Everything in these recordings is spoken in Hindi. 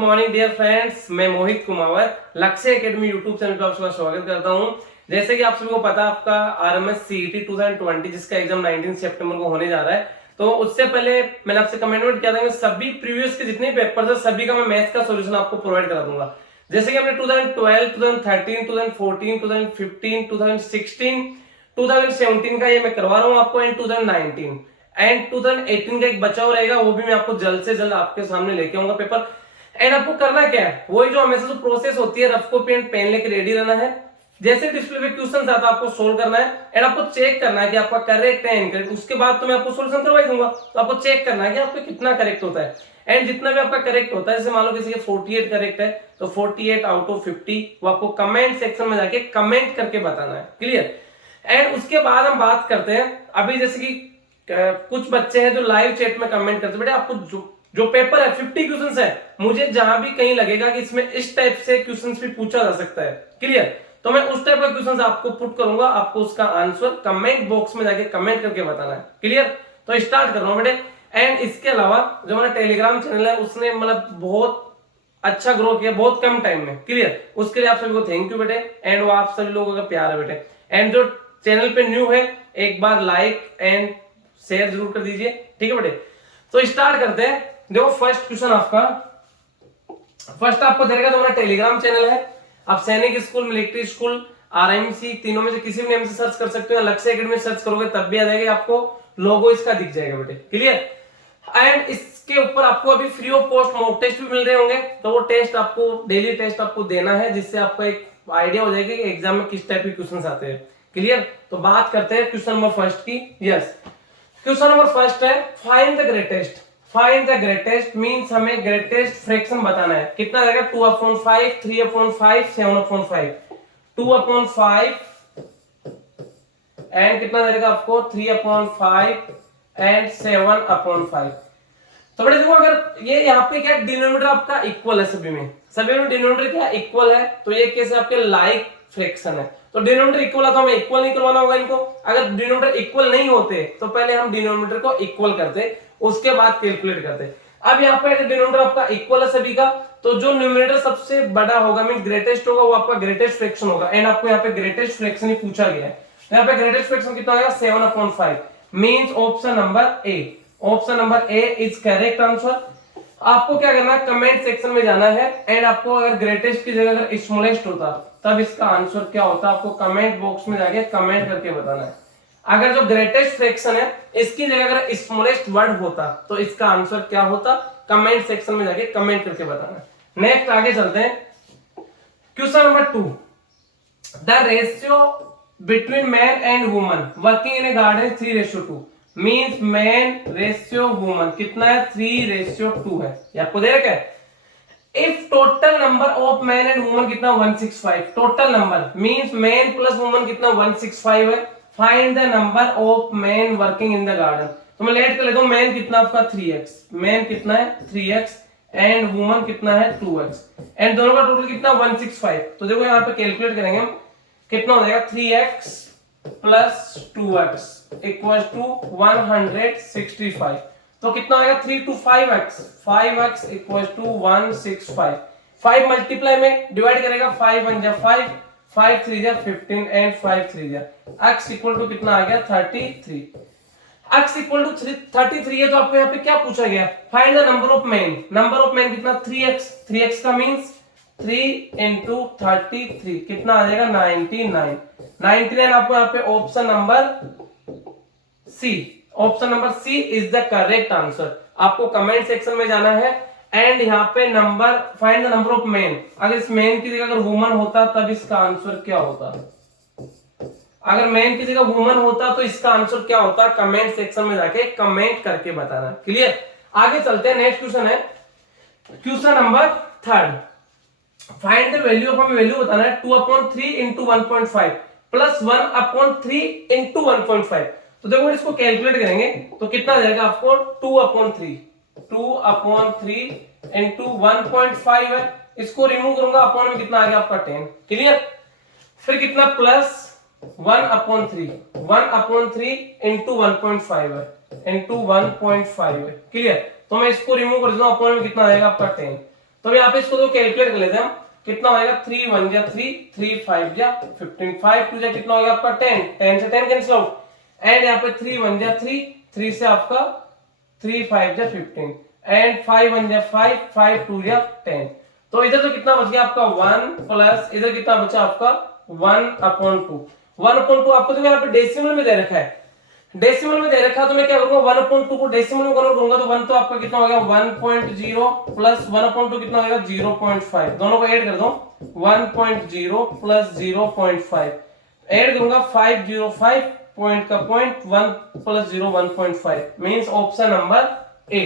मॉर्निंग डियर फ्रेंड्स, मैं मोहित कुमावत लक्ष्य एकेडमी यूट्यूब चैनल पर आप सबका स्वागत करता हूं। जैसे कि आप सभी को पता है, आपका आरएमएस सीईटी 2020 जिसका एग्जाम 19 सितंबर को होने जा रहा है, तो उससे पहले मैंने आपसे कमिटमेंट किया था कि सभी प्रीवियस के जितने पेपर्स है सभी का मैं मैथ्स का सॉल्यूशन आपको प्रोवाइड करा दूंगा। जैसे कि हमने 2012, 2013, 2014, 2015, 2016, 2017 का ये मैं करवा रहा हूँ आपको, एंड 2019 एंड 2018 का एक बचाव रहेगा, वो भी मैं आपको जल्द से जल्द आपके सामने लेके आऊंगा पेपर। एंड आपको करना क्या है, वही जो हमेशा जो प्रोसेस होती है, रफ कॉपी एंड पेन लेके रेडी रहना है। जैसे डिस्प्ले पे क्वेश्चन आता है आपको सोल्व करना है एंड आपको चेक करना है कि आपका करेक्ट है इनकरेक्ट। उसके बाद तो मैं आपको सोल्यूशन करवा दूंगा, तो आपको चेक करना है कि आपका कितना करेक्ट होता है। एंड जितना भी आपका करेक्ट होता है, जैसे मान लो किसी के 48 करेक्ट है, तो 48 आउट ऑफ 50 वो आपको कमेंट सेक्शन में जाके कमेंट करके बताना है। क्लियर। एंड उसके बाद हम बात करते हैं, अभी जैसे कि कुछ बच्चे हैं जो लाइव चैट में कमेंट करते हैं, बेटे आपको जो पेपर है 50 क्वेश्चंस है, मुझे जहां भी कहीं लगेगा कि इसमें इस टाइप से क्वेश्चंस भी पूछा जा सकता है, क्लियर, तो मैं उस टाइप का क्वेश्चंस आपको पुट करूंगा, आपको उसका आंसर कमेंट बॉक्स में जाके कमेंट करके बताना है। क्लियर। तो स्टार्ट कर रहा हूं बेटे। एंड इसके अलावा जो हमारा टेलीग्राम चैनल है, उसने मतलब बहुत अच्छा ग्रो किया बहुत कम टाइम में। क्लियर। उसके लिए आप सभी को थैंक यू बेटे, एंड वो आप सभी लोगों का प्यार है बेटे। एंड जो चैनल पे न्यू है, एक बार लाइक एंड शेयर जरूर कर दीजिए, ठीक है बेटे। तो स्टार्ट करते हैं। देखो फर्स्ट क्वेश्चन आपका, फर्स्ट आपको देगा जो हमारा टेलीग्राम चैनल है, आप सैनिक स्कूल, मिलिट्री स्कूल, आरएमसी, तीनों में से किसी भी नेम से सर्च कर सकते हो। लक्ष्य एकेडमी सर्च करोगे तब भी आ जाएगा, आपको लोगो इसका दिख जाएगा बेटे। क्लियर। एंड इसके ऊपर आपको अभी free of cost mock test भी मिल रहे होंगे, तो वो टेस्ट आपको डेली टेस्ट आपको देना है, जिससे आपको एक आइडिया हो जाएगा कि एग्जाम में किस टाइप के क्वेश्चन आते हैं। क्लियर। तो बात करते हैं क्वेश्चन नंबर फर्स्ट की। यस, क्वेश्चन नंबर फर्स्ट है, find the greatest. Find the greatest means हमें ग्रेटेस्ट फ्रैक्शन बताना है। कितना रहेगा, 2/5, 3/5, 7/5, 2/5 एंड कितना रहेगा आपको 3/5 एंड 7/5। तो बेटा देखो, अगर ये यहाँ पे क्या डिनोमिनेटर आपका इक्वल है, सभी में डिनोमिनेटर क्या इक्वल है, तो ये कैसे आपके लाइक फ्रैक्शन है। तो डिनोमिनेटर इक्वल है तो हमें इक्वल नहीं करवाना होगा इनको। अगर डिनोमिनेटर इक्वल नहीं होते तो पहले हम डिनोमिनेटर को इक्वल करते, उसके बाद कैलकुलेट करते। अब यहाँ पे डिनोमिनेटर आपका इक्वल है सभी का, तो जो न्यूमरेटर सबसे बड़ा होगा मीन ग्रेटेस्ट होगा, वो आपका ग्रेटेस्ट फ्रैक्शन होगा। एंड आपको यहाँ पे ग्रेटेस्ट फ्रैक्शन ही पूछा गया है। यहाँ पे ग्रेटेस्ट फ्रैक्शन कितना होगा, 7/5 means option number A. Option number A is correct answer. आपको क्या करना है, कमेंट सेक्शन में जाना है एंड आपको अगर ग्रेटेस्ट की जगह अगर स्मॉलेस्ट होता तब इसका आंसर क्या होता, आपको कमेंट बॉक्स में जाके कमेंट करके बताना है। अगर जो ग्रेटेस्ट फ्रैक्शन है इसकी जगह अगर स्मॉलेस्ट वर्ड होता तो इसका आंसर क्या होता, कमेंट सेक्शन में जाके कमेंट करके बताना है। नेक्स्ट आगे चलते हैं, question number 2। The ratio between man and woman working in A garden 3:2 means man ratio woman कितना है, 3:2 है। ये आपको दे रखा है। If total number of man and woman कितना 165, total number means man plus woman कितना 165 है। Find the number of man working in the garden. तो मैं लेट कर लेता हूं, मैन कितना आपका 3x, मैन कितना है 3x एंड वुमन कितना है 2x, एंड दोनों का टोटल कितना 165। तो देखो यहाँ पे कैलकुलेट करेंगे हम, कितना हो जाएगा 3x plus 2x equal to 165। तो कितना आएगा 3 to 5x, 5x equal to 165। 5 multiply में डिवाइड करेगा, 5 1 जा 5, 5 3 जा 15 एंड 5 3 जा x इक्वल टू कितना आ गया 33। x इक्वल टू 33 है, तो आपको यहाँ पे क्या पूछा गया, find the number of man. Number of man कितना 3x, 3x का मींस 3 into 33 कितना आ जाएगा 99। 99 आपको यहाँ पे option number C, option number C is the correct answer. आपको कमेंट सेक्शन में जाना है एंड यहाँ पे number, find the number of man. अगर इस मैन की जगह अगर वुमन होता तब इसका आंसर क्या होता, अगर मैन की जगह वुमन होता तो इसका आंसर क्या होता, कमेंट सेक्शन में जाके कमेंट करके बताना। क्लियर। आगे चलते हैं, नेक्स्ट क्वेश्चन है question number 3। Find the value of, हमें वैल्यू बताना है 2/3 into 1.5 प्लस 1/3 into 1.5। तो देखो इसको कैलकुलेट करेंगे तो कितना आ जाएगा आपको 2/3 into 1.5 है। इसको रिमूव करूंगा, अपॉन में कितना आ गया आपका 10। क्लियर। फिर कितना प्लस 1/3 into 1.5 है, into 1.5 है। क्लियर। तो मैं इसको रिमूव कर देता हूं, अपॉन में कितना आ जाएगा आपका 10। तो यहाँ पे इसको तो कैलकुलेट कर लेते हैं हम, कितना होगा 3 1 जा 3, 3 5 जा 15, 5 2 जा कितना होगा आपका 10, 10 से 10 कैंसिल आउट, एंड यहाँ पे 3 1 जा 3, 3 से आपका 3 5 जा 15, एंड 5 1 जा 5, 5 2 जा 10। तो इधर तो कितना बच गया आपका 1 प्लस इधर कितना बचा आपका 1/2। 1/2 आपको तो यहाँ पे डेसिमल में दे रखा है, डेसिमल में दे रखा है, तो मैं क्या करूंगा 1/2 को डेसिमल में कन्वर्ट करूंगा, तो 1 तो आपका कितना हो गया 1.0 प्लस 1/2 कितना हो गया 0.5, दोनों को ऐड कर दो 1.0 प्लस 0.5 ऐड करूंगा 505 पॉइंट का point 1 plus 0 1.5 means option number A,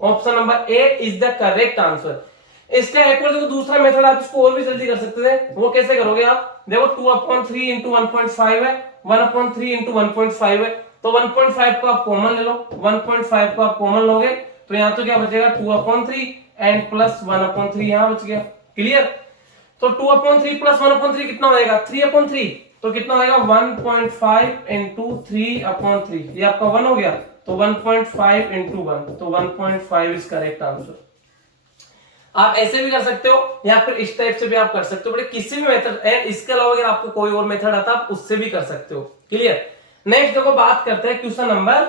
option number A is the correct answer. इसका एक और देखो दूसरा मेथड आप इसको और भी जल्दी कर सकते थे, वो कैसे करोगे आप, देखो 2/3 इंटू 1.5 है, 1/3 इंटू 1.5 है, तो 1.5 को आप कॉमन ले लो, 1.5 को आप कॉमन लोगे तो यहाँ तो क्या बचेगा 2/3 एंड प्लस 1/3 यहाँ बच गया, क्लियर। तो 2/3 प्लस 1/3 कितना होएगा 3/3, तो कितना होएगा 1.5 इंटू 3/3, ये आपका 1 हो गया, तो 1.5 इंटू 1, तो 1.5 इज करेक्ट आंसर। आप ऐसे भी कर सकते हो या फिर इस टाइप से भी आप कर सकते हो, बट किसी भी मेथड है, इसके अलावा अगर आपको कोई और मेथड आता है आप उससे भी कर सकते हो, क्लियर। नेक्स्ट देखो बात करते हैं क्वेश्चन नंबर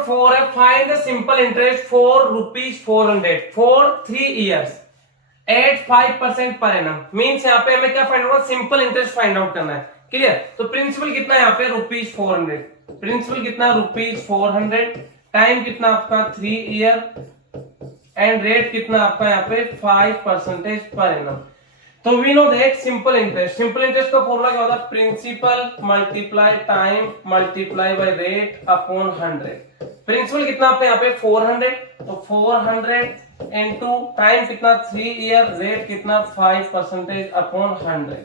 4 है, find the simple interest for ₹400 for 3 years at 5% per annum, means यहाँ पे हमें क्या find out, simple interest find out करना है, क्लियर। तो प्रिंसिपल कितना है यहाँ पे ₹400, प्रिंसिपल कितना ₹400, टाइम कितना आपका 3 ईयर, एंड रेट कितना आपका यहाँ पे 5% पर एनम। तो we know that simple interest, simple interest का फॉर्मूला क्या होता है, principal multiply time multiply by rate upon 100। Principal कितना आपका यहाँ पे 400, तो 400 इनटू टाइम कितना 3 ईयर, रेट कितना 5% अपॉन 100,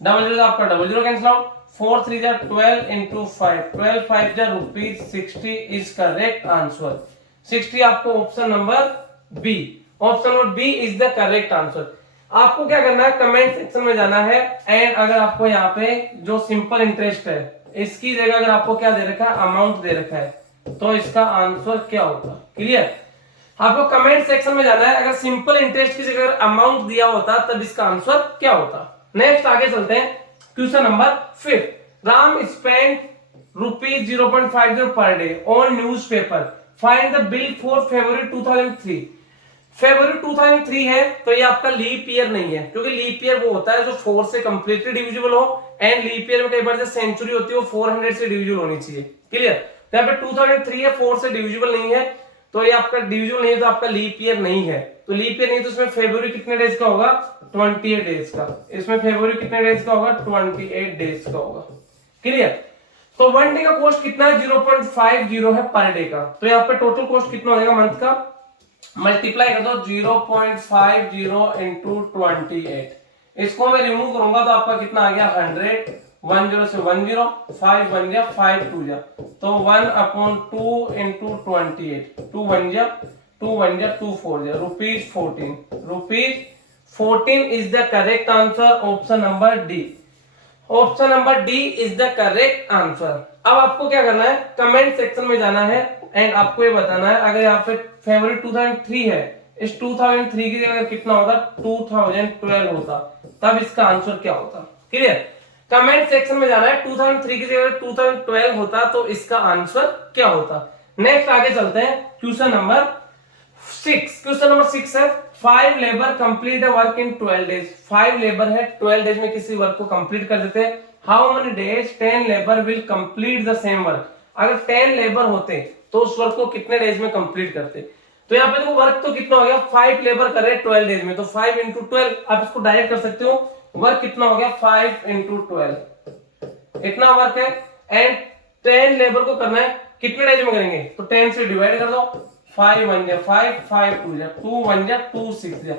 डबल जीरो आपका डबल जीरो कैंसिल आउट, 4 3 जा 12 इनटू 5, 12 5 जा ₹60 इज करेक्ट आंसर। 60 आपको option number B, option number B is the correct answer. आपको क्या करना है, कमेंट सेक्शन में जाना है, एंड अगर आपको यहाँ पे जो सिंपल इंटरेस्ट है इसकी जगह अगर आपको क्या दे रखा है, अमाउंट दे रखा है, तो इसका आंसर क्या होगा, क्लियर। आपको कमेंट सेक्शन में जाना है, अगर सिंपल इंटरेस्ट की जगह अमाउंट दिया होता तब इसका आंसर क्या होता। नेक्स्ट आगे चलते हैं, question number 5, Ram spend ₹0.50 per day on newspaper, find the bill for February 2003। फरवरी 2003 है, तो ये आपका लीप ईयर नहीं है, क्योंकि लीप ईयर वो होता है जो 4 से कंप्लीटली डिविजिबल हो, एंड लीप ईयर में कई बार जो सेंचुरी होती है वो 400 से डिविजिबल होनी चाहिए, क्लियर। तो यहाँ पे 2003 है, 4 से डिविजिबल नहीं है, तो ये आपका डिविजिबल नहीं है, तो आपका लीप ईयर नहीं है। तो लीप ईयर नहीं, तो इसमें फरवरी कितने डेज का होगा 28 डेज का, इसमें फरवरी कितने डेज का होगा 28 डेज का होगा, क्लियर। तो 1 डे का कॉस्ट कितना है 0.50 है पर डे का, तो यहाँ पे टोटल कॉस्ट कितना हो जाएगा मंथ का, मल्टीप्लाई कर दो 0.50 इंटू 28, इसको मैं रिमूव करूंगा तो आपका कितना आ गया 100, 10 से 10, 5 1 जा 5 2 जा, तो 1/2 इंटू 28, 2 1 जा 2 1 जा 2 4 जा ₹14 is the correct answer, option number D, option number D is the correct answer. अब आपको क्या करना है, कमेंट सेक्शन में जाना है, एंड आपको ये बताना है, अगर यहाँ पे फरवरी 2003 है, इस 2003 की जगह कितना होता 2012 होता, तब इसका आंसर क्या होता, क्लियर। कमेंट सेक्शन में जाना है, 2003 की जगह 2012 होता तो इसका आंसर क्या होता। नेक्स्ट आगे चलते हैं, क्वेश्चन नंबर 6, क्वेश्चन नंबर 6 है, 5 labour complete a work in 12 days, 5 labour है 12 डेज में किसी वर्क को कंप्लीट कर देते हैं, how many days 10 labour will complete the same work, अगर 10 लेबर होते तो उस वर्क को कितने डेज में कंप्लीट करते। तो यहाँ पे देखो वर्क तो कितना हो गया 5 लेबर कर रहे 12 डेज में, तो 5 इंटू 12 आप इसको डायरेक्ट कर सकते हो, वर्क कितना हो गया 5 इंटू 12 इतना वर्क है, एंड 10 लेबर को करना है कितने डेज में करेंगे, तो 10 से डिवाइड कर दो, 5 1 जा 5, 5 2 जा 2 1 जा 2 6 जा,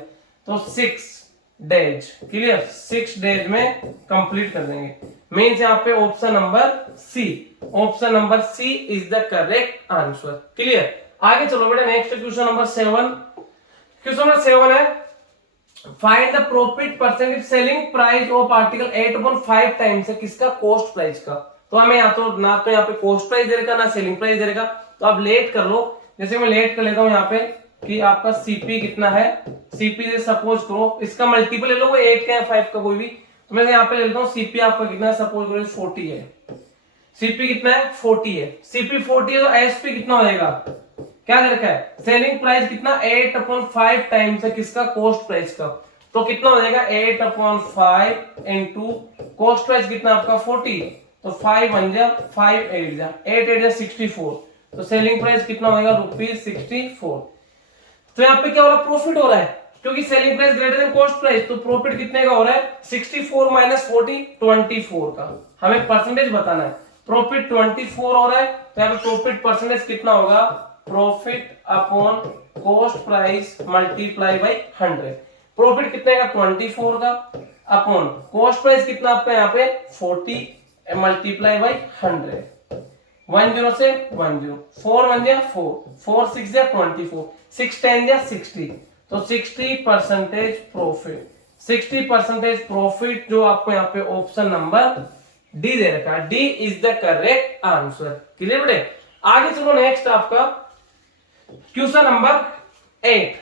तो 6 डेज, क्लियर, 6 डेज में कंप्लीट कर देंगे, मींस यहाँ पे option number C, option number C is the correct answer, clear. आगे चलो बेटा, next question number 7, question number 7 है, find the profit percentage selling price of article 8/5 times है किसका, कॉस्ट प्राइस का। तो हमें या तो ना तो यहाँ पे कॉस्ट प्राइस दे रखा ना सेलिंग प्राइस दे रखा, तो आप लेट कर लो, जैसे मैं लेट कर लेता हूँ यहाँ पे कि आपका सीपी कितना है। सीपी से सपोज करो इसका मल्टीपल ले लो, कोई 8 का या 5 का कोई भी, तो मैं यहाँ पे ले लेता हूँ सीपी आपका कितना है, सपोज करो 40 है। सीपी कितना है 40 है, सीपी 40 है तो एसपी कितना हो जाएगा, क्या दे रखा है सेलिंग प्राइस कितना 8/5 टाइम्स है किसका, कॉस्ट प्राइस का। तो कितना हो जाएगा 8/5 इंटू कॉस्ट प्राइस कितना आपका 40, तो 5 1 जा 5 8 जा 8 8 जा 64, तो सेलिंग प्राइस कितना होगा ₹64। तो यहाँ पे क्या हो रहा है, प्रॉफिट हो रहा है क्योंकि selling price greater than cost price, तो प्रॉफिट कितने का हो रहा है 64 माइनस 40 24 का। हमें परसेंटेज बताना है, प्रॉफिट 24 हो रहा है तो यहाँ पे प्रॉफिट परसेंटेज कितना होगा, profit upon cost price multiply by 100। Profit कितने का 24 का अपॉन कॉस्ट प्राइस कितना आपका यहाँ पे 40 मल्टीप्लाई बाई 100। 10 से 10, 4 1 जा 4, 4 6 जा 24, 6 10 जा 60, तो 60% प्रॉफिट। 60% प्रॉफिट जो आपको यहाँ पे ऑप्शन नंबर डी दे रखा है, D is the correct answer. Clear बेटे, आगे चलो नेक्स्ट आपका क्वेश्चन नंबर 8।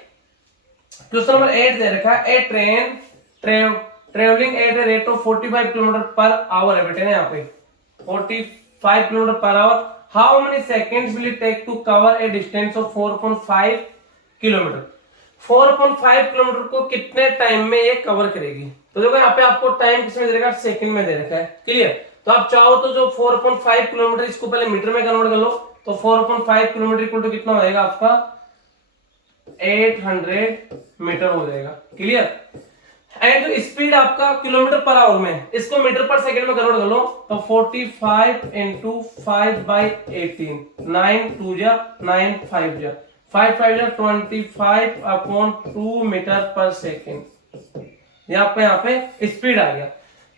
क्वेश्चन नंबर 8 दे रखा है, a train travelling at a rate of 45 kilometre per hour है बेटे ना, यहाँ पे 45 kilometre per hour, how many seconds will it take to cover a distance of 4.5 kilometre. 4.5 kilometre को कितने टाइम में ये कवर करेगी। तो देखो यहाँ पे आपको टाइम किसमें दे रखा है, सेकंड में दे रखा है। क्लियर, तो आप चाहो तो जो 4.5 किलोमीटर इसको पहले मीटर में कन्वर्ट कर लो, तो 4.5 किलोमीटर इक्वल टू कितना हो जाएगा आपका 800 मीटर हो जाएगा। क्लियर, एंड जो स्पीड आपका किलोमीटर पर आवर में, इसको मीटर पर सेकंड में कन्वर्ट कर लो, तो 45 इंटू 5/18, 9 2 जा 9 5 जा 5 5 जा 25/2 मीटर पर सेकेंड। यहाँ पे स्पीड आ गया।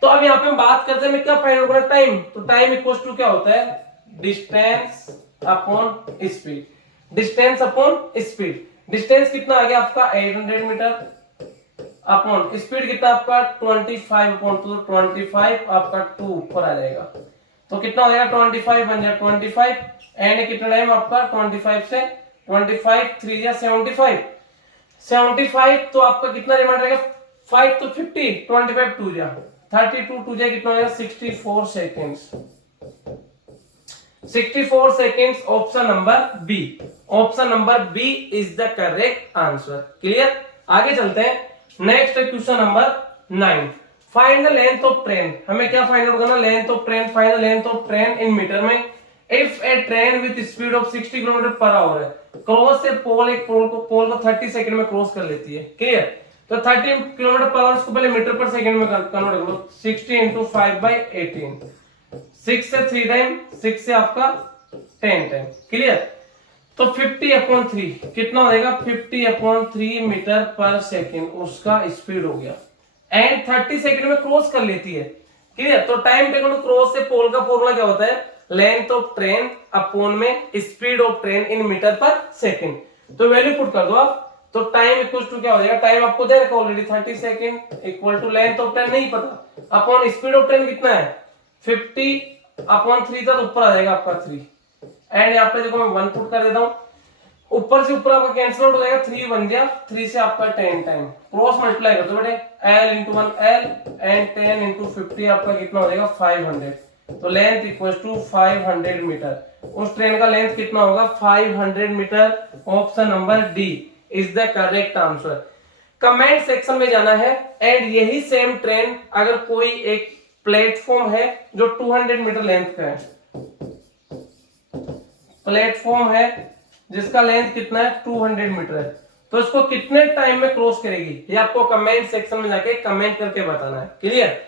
तो अब यहाँ पे हम बात करते हैं क्या फाइंड आउट करना, टाइम। तो टाइम इक्वल टू क्या होता है, distance upon speed. Distance upon speed, distance कितना आ गया आपका 800 मीटर अपॉन स्पीड कितना आपका 25/2, 25 आपका 2 ऊपर आ जाएगा, तो कितना हो जाएगा 25 बन जाएगा 25, एंड कितना टाइम आपका 25 से 25 3 या 75, 75 तो आपका कितना रिमाइंडर रहेगा 5 तो 50, 25 2 जा 32, 2 जा कितना हो जाएगा 64 seconds. 64 seconds, option number B. Option number B is the correct answer. Clear, आगे चलते हैं। Next question number 9, find the length of train. हमें क्या फाइंड आउट करना, length of train. Find the length of train in metre में। If a train with speed of 60 kilometre per hour है, क्रॉस से पोल, एक पोल को 30 सेकंड में क्रॉस कर लेती है। क्लियर, तो 30 किलोमीटर पर आवर, इसको पहले मीटर पर सेकंड में कन्वर्ट कर लो, 60 इंटू 5/18, 6 से 3 टाइम, 6 से आपका 10 टाइम। क्लियर, तो 50/3 कितना हो जाएगा 50/3 मीटर पर सेकेंड उसका स्पीड हो गया, एंड 30 सेकंड में क्रॉस कर लेती है। क्लियर, तो टाइम टेकन टू क्रॉस से पोल का फॉर्मूला क्या होता है, लेंथ ऑफ ट्रेन अपॉन में speed of train in metre per second. तो वैल्यू पुट कर दो आप, तो टाइम इक्वल टू क्या हो जाएगा, टाइम आपको दे रखा already 30 second equal to length of train नहीं पता, अपॉन स्पीड ऑफ ट्रेन कितना है 50/3 तक ऊपर आ जाएगा आपका 3, एंड यहाँ पे देखो मैं 1 पुट कर देता हूँ, ऊपर से ऊपर आपका कैंसिल आउट हो जाएगा, 3 1 जा 3 से आपका 10 टाइम, क्रॉस मल्टीप्लाई कर दो बेटे, l into 1 l and 10 into 50 आपका कितना हो जाएगा 500। तो लेंथ इक्वल टू 500 मीटर। उस ट्रेन का लेंथ कितना होगा 500 metre. Option number D is the correct answer. Comment section में जाना है, एंड यही सेम ट्रेन अगर कोई एक प्लेटफॉर्म है जो 200 मीटर लेंथ का है, प्लेटफॉर्म है जिसका लेंथ कितना है 200 मीटर है, तो इसको कितने टाइम में क्रॉस करेगी ये आपको कमेंट सेक्शन में जाके कमेंट करके बताना है। क्लियर,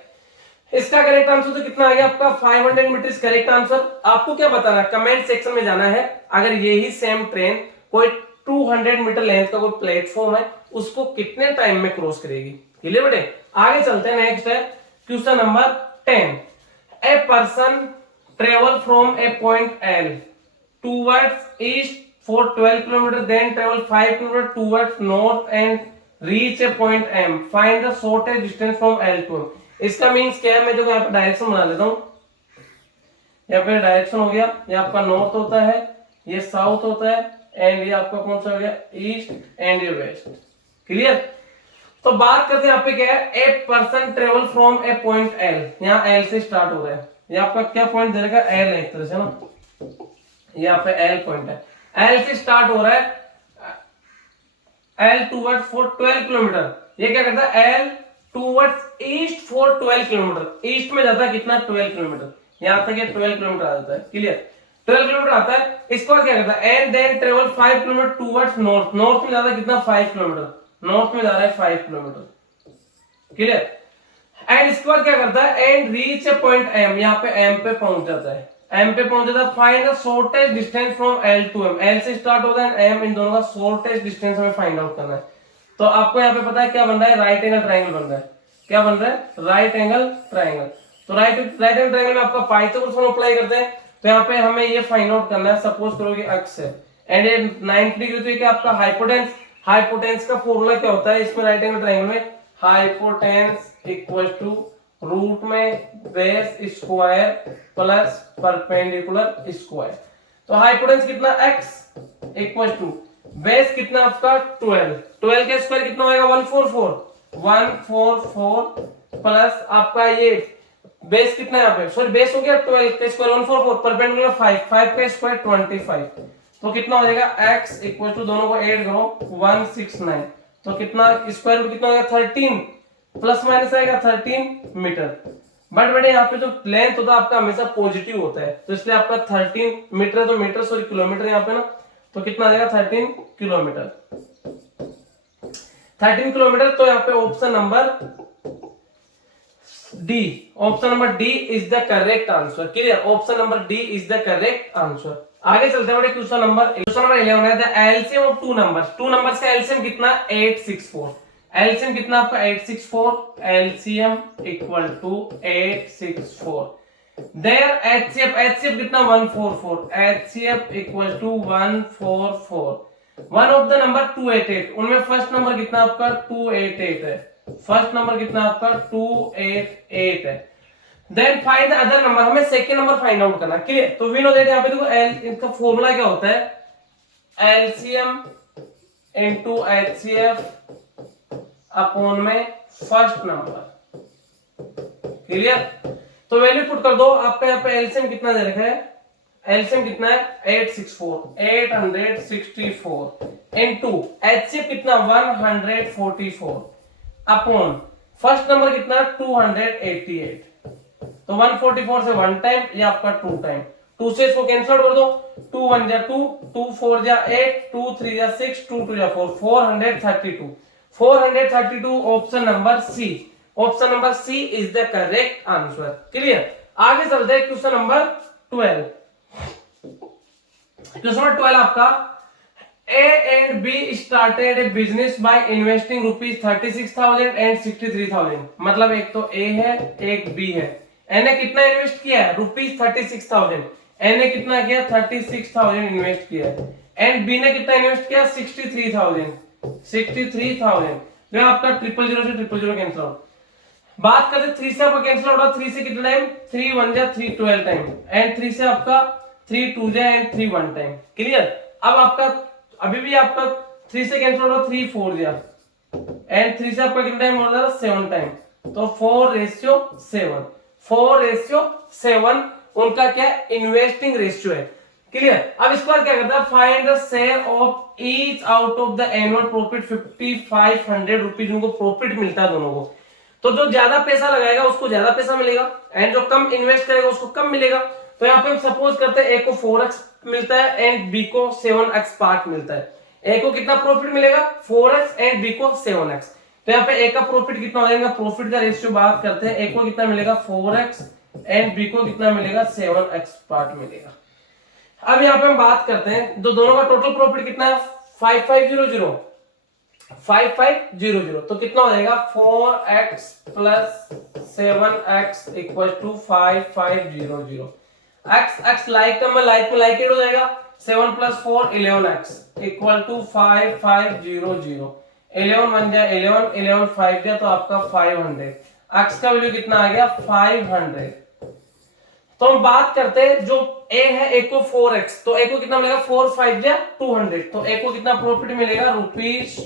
इसका करेक्ट आंसर तो कितना आ गया आपका 500 मीटर करेक्ट आंसर। आपको क्या बताना है, कमेंट सेक्शन में जाना है, अगर यही सेम ट्रेन कोई 200 मीटर लेंथ का कोई प्लेटफॉर्म है उसको कितने टाइम में क्रॉस करेगी। क्लियर बेटे, आगे चलते हैं। नेक्स्ट है question number 10, a person travel from A point L towards east for 12 kilometer, then travel 5 kilometer towards north and reach a point M. Find the shortest distance from L to M. इसका मीन्स क्या है, मैं जो यहाँ पे डायरेक्शन बना लेता हूँ, यहाँ पे डायरेक्शन हो गया, ये आपका नॉर्थ होता है, ये साउथ होता है, एंड ये आपका कौन सा हो गया, ईस्ट एंड ये वेस्ट। क्लियर। तो बात करते हैं यहाँ पे क्या है, a person travel from A point L, यहाँ एल से स्टार्ट हो रहा है, ये आपका क्या पॉइंट दे रखा है, एल है एक तरह से ना, यहाँ पे एल पॉइंट है, एल से स्टार्ट हो रहा है, एल टूवर्ड्स फॉर 12 किलोमीटर, ये क्या करता है, L towards east for 12 kilometre, east में जाता है कितना, 12 किलोमीटर, यहाँ तक ये 12 किलोमीटर आ जाता है। क्लियर, 12 किलोमीटर आता है। इसके बाद क्या करता है, and then travel 5 kilometre towards north, north में जाता है कितना, 5 किलोमीटर, नॉर्थ में जा रहा है 5 किलोमीटर। क्लियर। एंड इसके बाद क्या करता है, and reach a point M, यहाँ पे एम पे पहुंच जाता है, एम पे पहुंच जाता है, find the shortest distance from L to M, L से स्टार्ट होता है एम, इन दोनों का शॉर्टेस्ट डिस्टेंस हमें फाइंड आउट करना है। तो आपको यहाँ पे पता है क्या बन रहा है, राइट एंगल ट्राइंगल बन रहा है, क्या बन रहा है, राइट एंगल ट्राइंगल। तो राइट एंगल ट्राइंगल में आपका पाइथागोरस थ्योरम अप्लाई करते हैं, तो यहाँ पे हमें ये फाइंड आउट करना है, सपोज करो कि अक्ष है एंड ये 90 डिग्री, तो ये क्या आपका हाइपोटेंस, हाइपोटेंस का फॉर्मूला क्या होता है इसमें राइट एंगल ट्राइंगल में, हाइपोटेंस इक्वल टू रूट में base square plus perpendicular square. तो हाइपोटेंस कितना, x इक्वल टू बेस कितना आपका 12, 12 का स्क्वायर कितना होगा, 144 प्लस आपका ये बेस कितना है यहाँ पे, सॉरी बेस हो गया 12 का स्क्वायर 144, परपेंडिकुलर 5, 5 का स्क्वायर 25, तो कितना हो जाएगा, x इक्वल टू दोनों को ऐड करो 169, तो कितना स्क्वायर रूट कितना हो गया 13, प्लस माइनस आएगा 13 मीटर। बट बेटे यहाँ पे जो लेंथ होता है आपका हमेशा पॉजिटिव होता है, तो इसलिए आपका 13 मीटर, तो मीटर सॉरी किलोमीटर यहाँ पे ना, तो कितना आ जाएगा 13 किलोमीटर, 13 किलोमीटर। तो यहाँ पे option number D, option number D is the correct answer. Clear, option number D is the correct answer. आगे चलते हैं, क्वेश्चन नंबर 11 है, the LCM of two numbers का एलसीएम कितना, 864, एलसीएम कितना आपका 864, LCM equal to 864, their HCF कितना 144, HCF equal to 144, one of the number 288, उनमें फर्स्ट नंबर कितना आपका 288 है, फर्स्ट नंबर कितना आपका 288 है। Then find the other number, हमें सेकंड नंबर फाइंड आउट करना। क्लियर, तो वी नो दैट यहाँ पे देखो एल, इनका फॉर्मूला क्या होता है, एलसीएम इनटू एचसीएफ अपॉन में फर्स्ट नंबर। क्लियर, तो वैल्यू पुट कर दो, आपका यहाँ पे एलसीएम कितना दे रखा है, एलसीएम कितना है 864 इनटू एचसीएफ कितना 144 अपॉन फर्स्ट नंबर कितना 288, तो 144 से 1 टाइम, ये आपका 2 टाइम, 2 से इसको कैंसिल आउट कर दो, 2 1 जा 2, 2 4 जा 8, 2 3 जा 6, 2 2 जा 4, 432 option number C, option number C is the correct answer. Clear, आगे चलते हैं क्वेश्चन नंबर 12। क्वेश्चन नंबर 12 आपका, A and B started a business by investing ₹36,000 and 63,000, मतलब एक तो A है एक B है, A ने कितना इन्वेस्ट किया है ₹36,000, A ने कितना किया 36,000 इन्वेस्ट किया है, एंड B ने कितना इन्वेस्ट किया 63,000, जो आपका 000 से 000 कैंसिल आउट। बात करते 3 से आपका कैंसिल आउट, 3 से कितना टाइम, 3 1 जा 3 12 टाइम, एंड 3 से आपका 3 2 जा एंड 3 1 टाइम। क्लियर, अब आपका अभी भी आपका 3 से कैंसिल हो रहा 3 4 जा एंड 3 से आपका कितना टाइम हो रहा है 7 टाइम, तो 4:7, 4:7 उनका क्या इन्वेस्टिंग रेशियो है। क्लियर, अब इसके बाद क्या करता है, find the share of each out of the annual profit 5500 rupees, उनको प्रॉफिट मिलता है दोनों को, तो जो ज्यादा पैसा लगाएगा उसको ज्यादा पैसा मिलेगा एंड जो कम इन्वेस्ट करेगा उसको कम मिलेगा। तो यहाँ पे हम सपोज करते हैं ए को 4x मिलता है एंड बी को 7x पार्ट मिलता है, ए को कितना प्रॉफिट मिलेगा 4x एंड बी को 7x, तो यहाँ पे ए का प्रॉफिट कितना हो जाएगा, प्रॉफिट का रेशियो बात करते हैं, ए को कितना मिलेगा 4x एंड बी को कितना मिलेगा 7x पार्ट मिलेगा। अब यहाँ पे हम बात करते हैं, जो दोनों का टोटल प्रॉफिट कितना है 5500, तो कितना हो जाएगा 4x plus 7x equal to 5500, x like term में लाइक में लाइक एड हो जाएगा, 7 प्लस 4 11x इक्वल टू 5500, 11 1 जा 11, 11 5 जा तो आपका 500, x का वैल्यू कितना आ गया 500। तो हम बात करते हैं जो ए है, ए को 4x, तो ए को कितना मिलेगा 4 5 या 200, तो ए को कितना प्रॉफिट मिलेगा रुपीज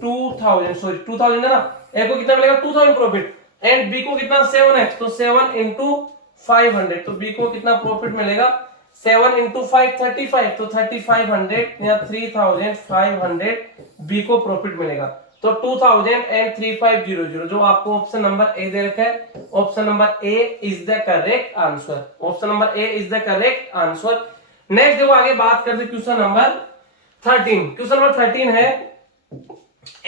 2000, सॉरी 2000 है ना, ए को कितना मिलेगा 2000 प्रॉफिट। एंड बी को कितना 7x, तो 7 इंटू 500, तो बी को कितना प्रॉफिट मिलेगा 7 इंटू 5 35, तो 3500 या 3500 बी को प्रॉफिट मिलेगा। तो 2000 एंड 3500 जो आपको ऑप्शन नंबर ए दे रखा है, option number A is the correct answer, option number A is the correct answer. Next देखो आगे बात करते क्वेश्चन नंबर 13। क्वेश्चन नंबर 13 है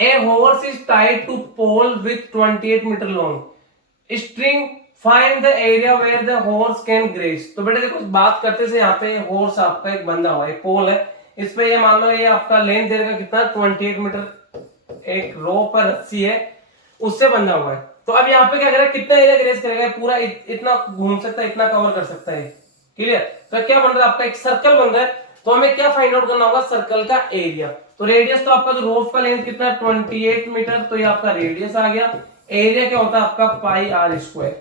a horse is tied to pole with 28 metre long string, find the area where the horse can graze. तो बेटा देखो बात करते से यहाँ पे हॉर्स आपका एक बंधा हुआ है, पोल है, इस पे ये मान लो ये आपका लेंथ दे रखा कितना 28 मीटर, एक रो पर रस्सी है उससे बंधा हुआ है। तो अब यहाँ पे क्या करेगा, कितना एरिया ग्रेस करेगा, पूरा इतना घूम सकता है, इतना कवर कर सकता है, क्लियर। तो क्या बन रहा है आपका एक सर्कल बन रहा है, तो हमें क्या फाइंड आउट करना होगा सर्कल का एरिया। तो रेडियस तो आपका जो रोप का लेंथ कितना है 28 मीटर, तो ये आपका रेडियस आ गया। एरिया क्या होता है आपका पाई आर स्क्वायर,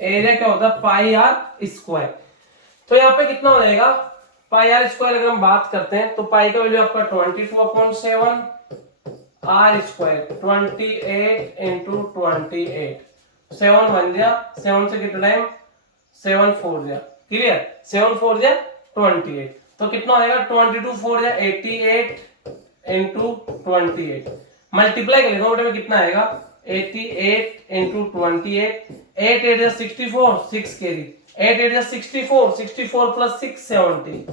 एरिया क्या होता है पाई आर स्क्वायर। तो यहाँ पे कितना हो जाएगा पाई आर स्क्वायर, अगर हम बात करते हैं तो पाई का वैल्यू आपका 22/7 आर स्क्वायर 28 इंटू 28, 7 बन गया, 7 से कितना टाइम 7 4 जा, क्लियर, 7 4 जा 28, तो कितना आएगा 22 4 जा 88 इंटू 28, मल्टीप्लाई कर लेगा में कितना आएगा 88 इंटू 28, 8 8 जा 64, 6 कैरी, 8 8 जा 64, 64 प्लस 6 70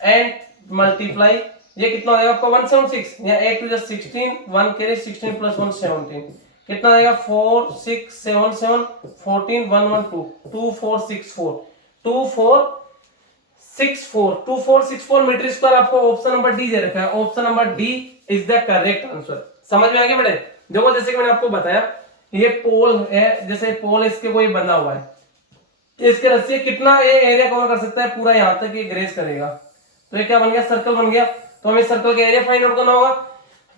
एंड मल्टीप्लाई, ये कितना आएगा आपका 176 या 8 टू 16, 1 कैरी 16 प्लस 1 17, कितना आएगा 4 6 7 7 14 1 1 2 2 4 6 4 2 4 6 4 2 4 6 4 मीटर स्क्वायर आपको ऑप्शन नंबर डी दे रखा है, option number D is the correct answer. समझ में आ गया बेटे। देखो जैसे कि मैंने आपको बताया ये पोल है, जैसे पोल इसके कोई बंधा हुआ है, इसके रस्सी कितना ये एरिया कवर कर सकता है, पूरा यहां तक ये ग्रेस करेगा, तो ये क्या बन गया सर्कल बन गया। तो हमें सर्कल का एरिया फाइंड आउट करना होगा।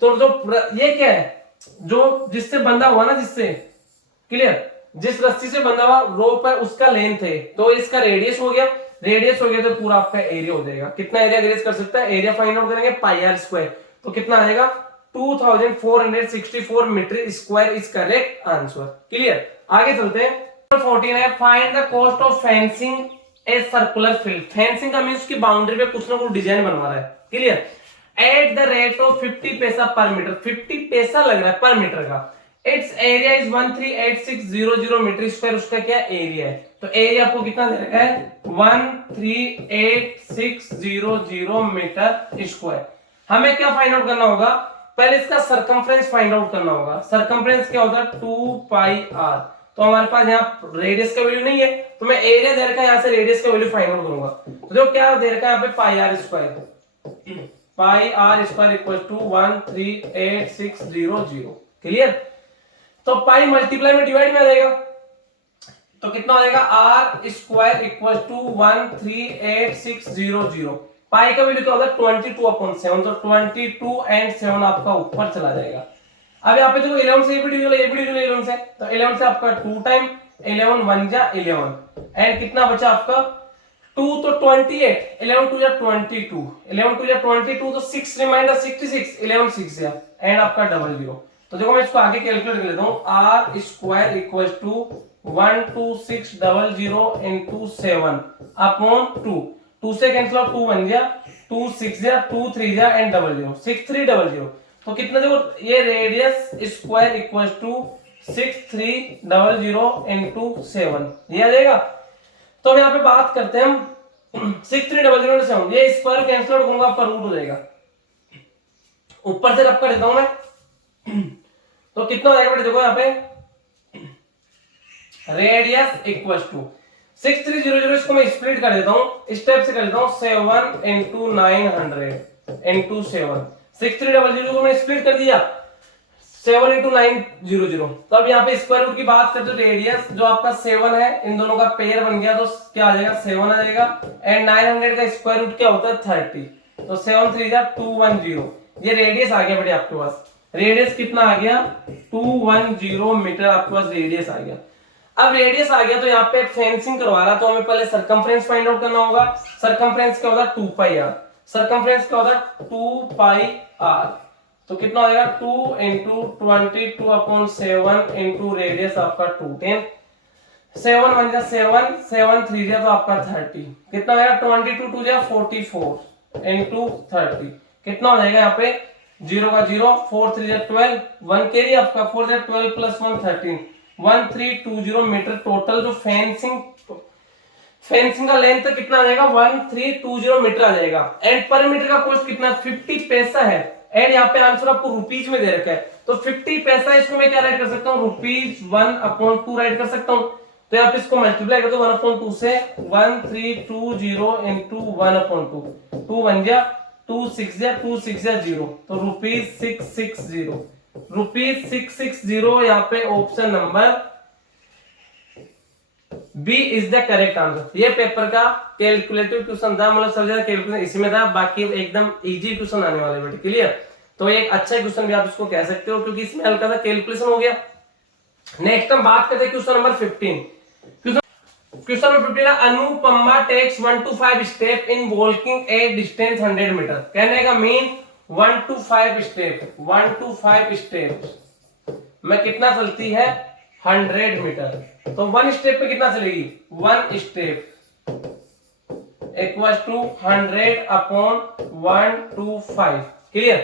तो जो ये क्या है जो जिससे बंधा हुआ ना, जिससे क्लियर, जिस रस्सी से बंधा हुआ रोप है उसका लेंथ है, तो इसका रेडियस हो गया, रेडियस हो गया तो पूरा आपका एरिया हो जाएगा। कितना एरिया ग्रेस कर सकता है, एरिया फाइंड आउट करेंगे पाई आर स्क्वायर, तो कितना आएगा 2464 metre square is correct answer, clear. आगे चलते हैं 14 है find the cost of fencing a circular field. Fencing का मींस की बाउंड्री पे कुछ ना कुछ डिजाइन बनवा रहा है, clear, at the rate of 50 paisa पर मीटर, 50 पैसा लग रहा है पर मीटर का। Its area is 138600 metre square, उसका क्या एरिया है, तो एरिया आपको कितना दे रखा है 138600 मीटर स्क्वायर। हमें क्या फाइंड आउट करना होगा, पहले इसका सरकमफ्रेंस फाइंड आउट करना होगा। सरकमफ्रेंस क्या होता है 2 पाई आर, तो हमारे पास यहाँ रेडियस का वैल्यू नहीं है, तो मैं एरिया दे रखा है यहाँ से रेडियस का वैल्यू फाइंड आउट करूंगा। तो जो क्या दे रखा है यहाँ पे pi r square, pi r square equal to 138600, clear. तो पाई मल्टीप्लाई में डिवाइड में आ जाएगा, तो कितना हो जाएगा आर स्क्वायर इक्वल टू 138600, पाई का वैल्यू क्या होता है 22/7, तो 22 एंड 7 आपका ऊपर चला जाएगा। अब यहाँ पे देखो 11 से ये भी डिविजन 11 से, तो 11 से आपका 2 टाइम 11 1 जा 11 एंड कितना बचा आपका 2, तो 28, 11 2 जा 22, 11 2 जा 22, तो 6 रिमाइंडर 66, 11 6 जा एंड आपका 00। तो देखो मैं इसको आगे कैलकुलेट कर लेता हूँ, R square equal to 12600 into 7 upon 2, 2 से कैंसिल आउट 2 बन गया, 2 6 जा 2 3 जा एंड 00 6300, तो कितना देखो ये radius square equal to 6300 into 7, ये आ जाएगा। तो अब यहाँ पे बात करते हैं हम 6300 इंटू 7, ये स्क्वायर कैंसिल आउट करूंगा आपका रूट हो जाएगा, ऊपर से रब कर देता हूं मैं, तो कितना हो जाएगा बेटे देखो यहाँ पे रेडियस इक्वल टू 6300, इसको मैं स्प्लिट कर देता हूं, स्टेप से कर देता हूं 7 इंटू 900 इंटू 7, 6300 को मैंने स्प्लिट कर दिया 7 इंटू 900। तो अब यहाँ पे स्क्वायर रूट की बात करते हो, रेडियस जो आपका 7 है इन दोनों का पेयर बन गया, तो क्या आ जाएगा 7 आ जाएगा एंड 900 का स्क्वायर रूट क्या होता है 30, तो 7 3 जा 210, ये रेडियस आ गया बेटे आपके पास। रेडियस कितना आ गया 210 मीटर आपके पास रेडियस आ गया। अब रेडियस आ गया तो यहाँ पे फेंसिंग करवा रहा तो हमें पहले सरकमफ्रेंस फाइंड आउट करना होगा। सरकमफ्रेंस क्या होता है 2 पाई आर, सरकमफ्रेंस क्या होता है 2 पाई आर। तो कितना हो जाएगा 2 इंटू 22/7 इंटू रेडियस आपका 210, 7 1 जा 7, 7 3 जा तो आपका 30, कितना हो जाएगा 22 2 जा 44 इंटू 30, कितना हो जाएगा यहाँ पे 0 का 0, 4 3 जा 12, 1 कैरी आपका 4 जा 12 प्लस 1 13, 1320 मीटर टोटल जो फेंसिंग का लेंथ कितना आ जाएगा 1320 मीटर आ जाएगा। एंड पर मीटर का कॉस्ट कितना 50 पैसा है। एंड यहाँ पे आंसर आपको रुपीज में दे रखा है तो 50 पैसा इसको मैं क्या राइट कर सकता हूँ ₹1/2 राइट कर सकता हूँ। तो यहाँ पे इसको मल्टीप्लाई कर दो 1/2 से 1320 इंटू 1/2, 2 1 जा 2 6 जा 2 6 जा 0 तो ₹660, ₹660 यहाँ पे option number B is the correct answer. ये पेपर का कैलकुलेटिव क्वेश्चन था, मतलब सबसे ज्यादा कैलकुलेशन इसमें था, बाकी एकदम इजी क्वेश्चन आने वाले बेटे, क्लियर। तो ये एक अच्छा क्वेश्चन भी आप इसको कह सकते हो क्योंकि इसमें हल्का सा कैलकुलेशन हो गया। नेक्स्ट हम बात करते हैं question number 15। Question number 15 Anupama takes 1 to 5 step in walking a distance 100 metre. कहने का mean 1 to 5 step, 1 to 5 step में कितना चलती है 100 मीटर। तो 1 स्टेप में कितना चलेगी 1 step equal to 100/1 to 5, clear.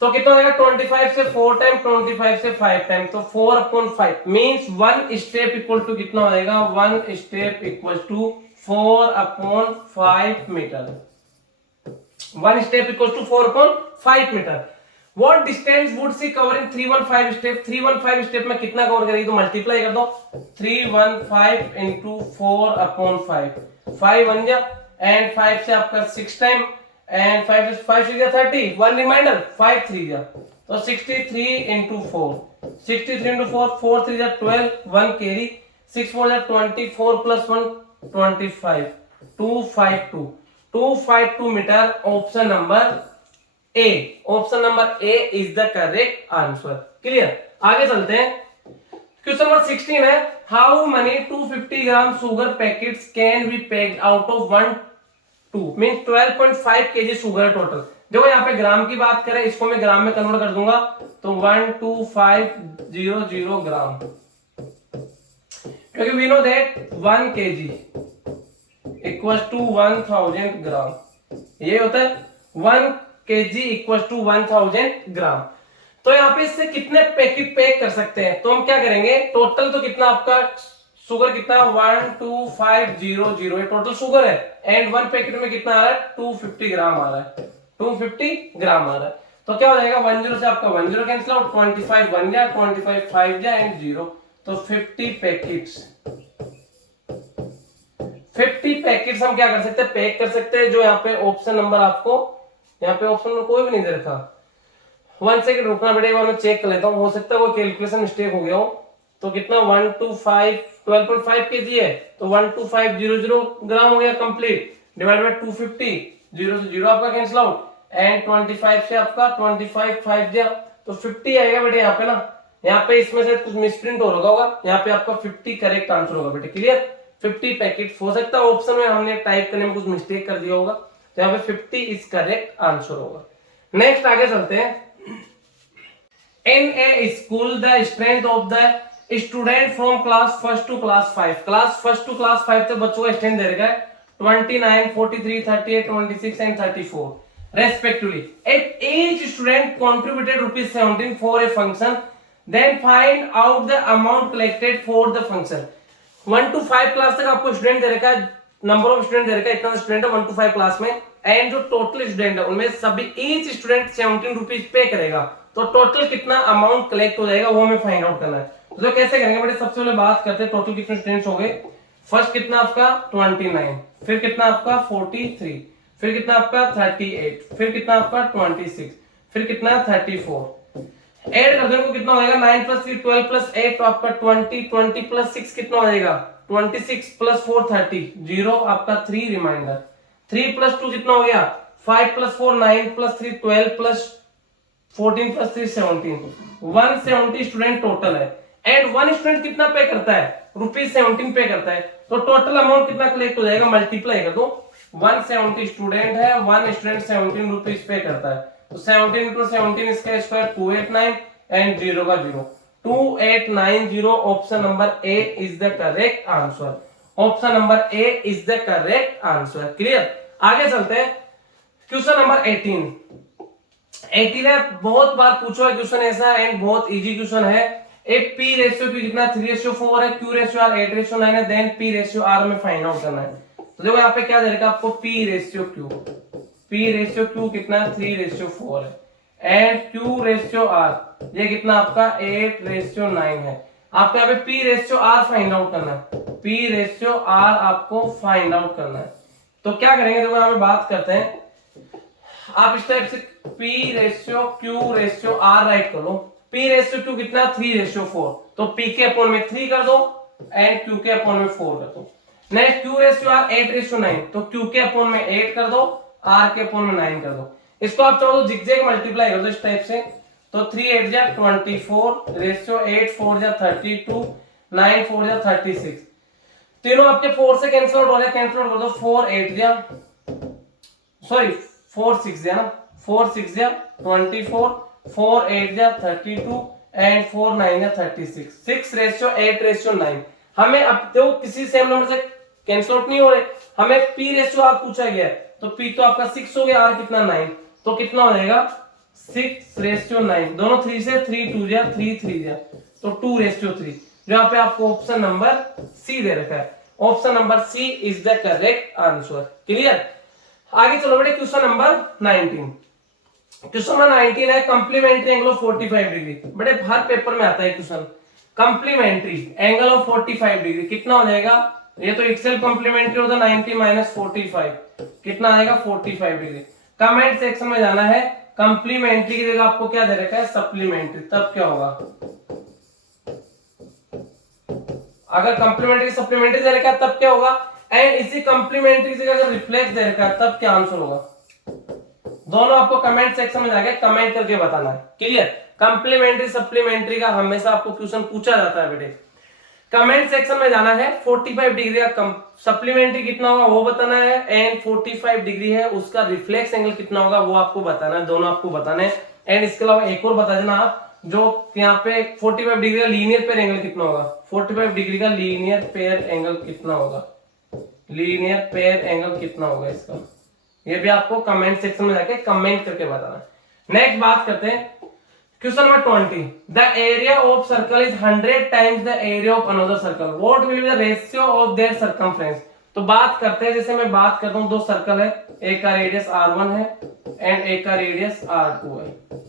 तो कितना हो जाएगा 25 से 4 टाइम, 25 से 5 टाइम, तो 4/5 मींस 1 स्टेप इक्वल टू कितना हो जाएगा 1 step equal to 4/5 metre. 1 step equal to 4/5 metre. What distance would she cover in 315 step. 315 step में कितना कवर करेगी तो मल्टीप्लाई कर दो 315 इंटू 4/5, 5 1 जा एंड 5 से आपका 6 टाइम एंड 5 से 5 6 जा 30, 1 रिमाइंडर 5 3 जा तो 63 इंटू 4, 63 इंटू 4, 4 3 जा 12, 1 कैरी 6 4 जा 24 plus 1 25, 252 metre. Option number A, option number A is the correct answer, clear. आगे चलते हैं क्वेश्चन नंबर 16 है how many 250 gram sugar packets can be packed out of 1 2 mean 12.5 kg sugar total. देखो यहाँ पे ग्राम की बात करें इसको मैं ग्राम में कन्वर्ट कर दूंगा तो 12500 ग्राम, क्योंकि we know that 1 kg equal to 1000 gram, ये होता है 1 केजी इक्वल टू 1000 ग्राम। तो यहाँ पे इससे कितने पैकेट पैक कर सकते हैं तो हम क्या करेंगे टोटल तो कितना आपका शुगर कितना 12500 ये टोटल शुगर है एंड 1 पैकेट में कितना आ रहा है 250 ग्राम आ रहा है, 250 ग्राम आ रहा है। तो क्या हो जाएगा 10 से आपका 10 कैंसिल आउट, 25 1 जा 25 5 जा एंड 0 तो 50 पैकेट्स। 50 पैकेट्स हम क्या कर सकते हैं पैक कर सकते हैं। जो यहाँ पे ऑप्शन नंबर आपको यहाँ पे ऑप्शन में कोई भी नहीं दे रखा। 1 सेकंड रुकना बेटा, मैं चेक कर लेता हूँ, हो सकता है कोई कैलकुलेशन मिस्टेक हो गया हो। तो कितना 12.5 केजी है तो 12500 ग्राम हो गया कंप्लीट, डिवाइड बाय 250, 0 से 0 आपका कैंसिल आउट एंड 25 से आपका 25 5 दिया तो 50 आएगा बेटे यहाँ पे ना। यहाँ पे इसमें से कुछ मिसप्रिंट हो रहा होगा, यहाँ पे आपका 50 करेक्ट आंसर होगा बेटे, क्लियर। 50 पैकेट हो सकता है ऑप्शन में हमने टाइप करने में कुछ मिस्टेक कर दिया होगा, तो यहाँ पे 50 इज करेक्ट आंसर होगा। नेक्स्ट आगे चलते हैं। In a school the strength of the student from class 1 to class 5, class 1 to class 5 तक बच्चों का स्ट्रेंथ दे रखा है 29 43 38 26 and 34 respectively. If each student contributed ₹17 for a function, then find out the amount collected for the function. 1 to 5 class तक आपको स्टूडेंट दे रखा है, नंबर ऑफ स्टूडेंट दे रखा है, इतना स्टूडेंट है 1 to 5 क्लास में एंड जो टोटल स्टूडेंट है उनमें सभी ईच स्टूडेंट 17 रुपीज पे करेगा तो टोटल कितना अमाउंट कलेक्ट हो जाएगा वो हमें फाइंड आउट करना है। तो कैसे करेंगे बेटे, सबसे पहले बात करते हैं टोटल कितने स्टूडेंट्स हो गए। फर्स्ट कितना आपका 29, फिर कितना आपका 43, फिर कितना आपका 38, फिर कितना आपका 26, फिर कितना 34। ऐड कर देंगे कितना हो जाएगा 9 + 3 12 + 8 तो आपका 20, 20 + 6 कितना हो जाएगा 26 + 4 30, 0 आपका 3 रिमाइंडर, 3 + 2 कितना हो गया 5 + 4 9 + 3 12 + 14 + 3 17, 170 स्टूडेंट टोटल है। एंड 1 स्टूडेंट कितना पे करता है ₹17 पे करता है, तो टोटल अमाउंट कितना कलेक्ट हो जाएगा, मल्टीप्लाई कर दो। 170 स्टूडेंट है, 1 स्टूडेंट 17 रुपीज पे करता है, तो 17 into 17 इसका स्क्वायर 289 एंड 0 का 0, 2890। Option number A is the correct answer. Option number A is the correct answer. Clear. आगे चलते हैं, क्वेश्चन नंबर 18 है, बहुत बार पूछा है क्वेश्चन ऐसा एंड बहुत इजी क्वेश्चन है। एक पी रेशियो क्यू कितना 3:4 है, क्यू रेशियो आर 8:9 है, देन पी रेशियो आर में फाइंड आउट करना है। तो देखो यहाँ पे क्या दे रखा है आपको, पी रेशियो क्यू कितना 3:4 है एंड क्यू रेशियो आर ये कितना आपका 8:9 है। आपको यहाँ पे P ratio R find out करना है, पी रेशियो आर आपको फाइंड आउट करना है। तो क्या करेंगे, देखो यहाँ पे बात करते हैं, आप इस टाइप से P ratio Q ratio R write कर लो। पी रेशियो क्यू कितना 3:4, तो पी के अपॉन में 3 कर दो एंड क्यू के अपॉन में 4 कर दो। नेक्स्ट क्यू रेशियो आर 8:9, तो क्यू के अपॉन में 8 कर दो, आर के अपॉन में 9 कर दो। इसको आप चाहो तो जिगजैग मल्टीप्लाई कर दो इस टाइप से, तो 3 8 जा 24 रेशियो 8 4 जा 32 9 4 जा 36। तीनों आपके 4 से कैंसिल आउट हो रहे हैं, कैंसिल आउट कर दो। 4 8 जा सॉरी 4 6 जा 4 6 जा 24 4 8 जा 32 एंड 4 9 जा 36। 6:8:9। हमें अब तो किसी सेम नंबर से कैंसिल आउट नहीं हो रहे, हमें पी रेशियो आर पूछा गया है, तो पी तो आपका 6 हो गया, आर कितना 9, तो कितना हो जाएगा 6:9। दोनों 3 से 3 2 जा 3 3 जा, तो 2:3। जो यहाँ पे आपको ऑप्शन नंबर सी दे रखा है, option number C is the correct answer. Clear. आगे चलो बेटे, क्वेश्चन नंबर 19। क्वेश्चन नंबर 19 है, कंप्लीमेंट्री एंगल ऑफ 45 डिग्री। बड़े हर पेपर में आता है question, complementary angle of 45 degree कितना हो जाएगा, ये तो एक्सेल कंप्लीमेंट्री होता है 90 - 45 कितना आएगा 45 डिग्री। कमेंट सेक्शन में जाना है, कंप्लीमेंट्री की जगह आपको क्या दे रखा है सप्लीमेंट्री, तब क्या होगा, अगर कंप्लीमेंट्री सप्लीमेंट्री दे रखा है तब क्या होगा, एंड इसी कंप्लीमेंट्री की जगह अगर रिफ्लेक्स दे रखा है तब क्या आंसर होगा। दोनों आपको कमेंट सेक्शन में जाके कमेंट करके बताना है। क्लियर। कंप्लीमेंट्री सप्लीमेंट्री का हमेशा आपको क्वेश्चन पूछा जाता है बेटे, कमेंट सेक्शन में जाना है। 45 डिग्री का सप्लीमेंट्री कितना होगा वो बताना है, एंड 45 डिग्री है उसका रिफ्लेक्स एंगल कितना होगा वो आपको बताना है, दोनों आपको बताना है। एंड इसके अलावा एक और बता देना आप, जो यहाँ पे 45 डिग्री का लीनियर पेयर एंगल कितना होगा, 45 डिग्री का लीनियर पेयर एंगल कितना होगा, लीनियर पेयर एंगल कितना होगा इसका, ये भी आपको कमेंट सेक्शन में जाके कमेंट करके बताना है। नेक्स्ट बात करते हैं, question number 20। The area of circle is 100 times the area of another circle, what will be the ratio of their circumference. तो बात करते हैं, जैसे मैं बात करता हूं, दो सर्कल है, एक का रेडियस r1 है एंड एक का रेडियस r2 है।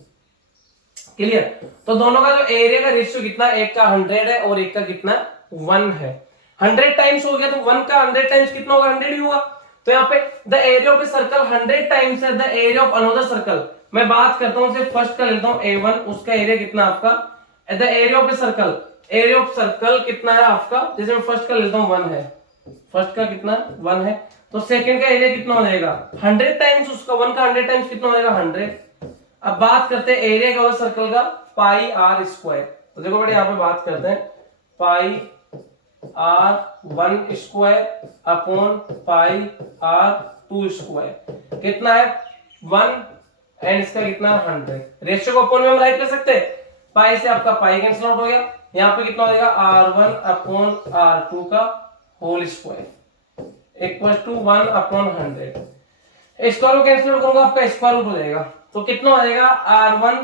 क्लियर। तो दोनों का जो एरिया का रेशियो कितना, एक का 100 है और एक का कितना 1 है। 100 टाइम्स हो गया तो 1 का 100 टाइम्स कितना होगा, 100 ही होगा। तो यहाँ पे the area of a circle 100 times है the area of another circle. मैं बात करता हूँ सिर्फ फर्स्ट का लेता हूँ A1, उसका एरिया कितना आपका, the area of a circle, area of circle कितना है आपका, जैसे मैं फर्स्ट का लेता हूँ 1 है, फर्स्ट का कितना 1 है, तो सेकंड का एरिया कितना हो जाएगा 100 टाइम्स उसका, 1 का 100 टाइम्स कितना हो जाएगा 100। अब बात करते हैं एरिया का सर्कल का पाई आर स्क्वायर। तो देखो बेटे यहाँ पे बात करते हैं पाई r1 square upon pi r2 square कितना है 1 एंड इसका कितना 100। रेशियो को अपॉन में हम राइट कर सकते हैं, पाई से आपका पाई कैंसिल आउट हो गया, यहाँ पे कितना हो जाएगा r1 अपॉन r2 का whole square equal to 1 upon 100। Square को कैंसिल आउट करूंगा आपका स्क्वायर रूट हो जाएगा, तो कितना हो जाएगा r1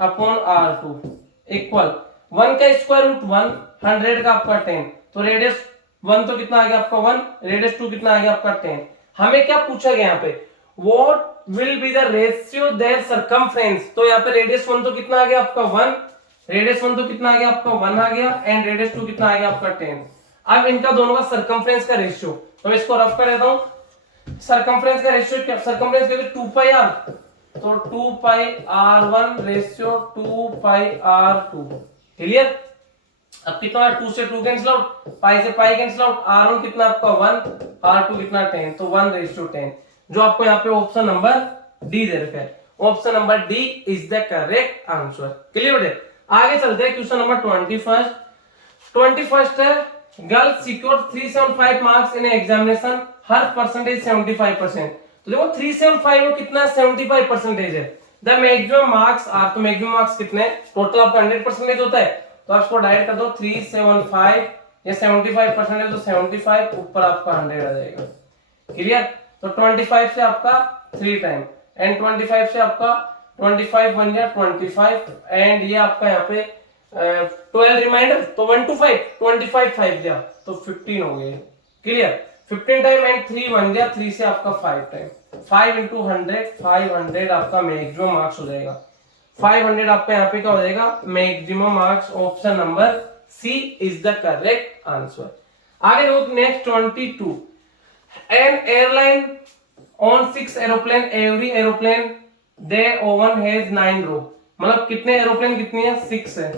अपॉन r2 इक्वल 1 का स्क्वायर रूट 1, 100 का आपका 10, तो रेडियस 1 तो कितना आ गया आपका 1, रेडियस 2 कितना आ गया आपका 10। हमें क्या पूछा गया यहाँ पे, what will be the ratio their circumference. तो यहाँ पे रेडियस 1 तो कितना आ गया आपका 1, रेडियस 1 तो कितना आ गया आपका 1 आ गया, एंड रेडियस 2 कितना आ गया आपका 10। अब इनका दोनों का सर्कमफ्रेंस का रेशियो, तो मैं इसको रफ कर देता हूं। सर्कमफ्रेंस का रेशियो क्या, सर्कमफ्रेंस क्या 2 पाई r, तो 2 पाई r1 रेशियो 2 पाई r2। क्लियर। अब कितना है 2 से 2 कैंसिल आउट, पाई से पाई कैंसिल आउट, r1 कितना आपका 1, r2 कितना 10, तो 1:10, जो आपको यहाँ पे ऑप्शन नंबर डी दे रखा है। Option number D is the correct answer. Clear बेटे। आगे चलते हैं क्वेश्चन नंबर 21 है, girls secured 375 marks in examination, her percentage 75%। तो देखो 375 वो कितना 75% है। द मैक्सिमम मार्क्स आर, तो मैक्सिमम मार्क्स कितने, टोटल आपका 100% होता है, तो आप इसको डाइवाइड कर दो 375, ये 75% है तो 75 ऊपर आपका 100 आ जाएगा। क्लियर। तो 25 से आपका 3 टाइम एंड 25 से आपका 25 बन गया 25 एंड ये आपका यहाँ पे 12 रिमाइंडर, तो 1 to 5 25 5 गया तो 15 हो गए। क्लियर। 15 टाइम एंड 3 बन गया, 3 से आपका 5 टाइम, 5 into 100 500 आपका मैक्सिमम मार्क्स हो जाएगा। 500 आपका यहाँ पे क्या हो जाएगा, maximum marks. Option number C is the correct answer. आगे देखो next 22, an airline on 6 aeroplane, every aeroplane they own has 9 row, मतलब कितने एरोप्लेन कितनी है, 6 है।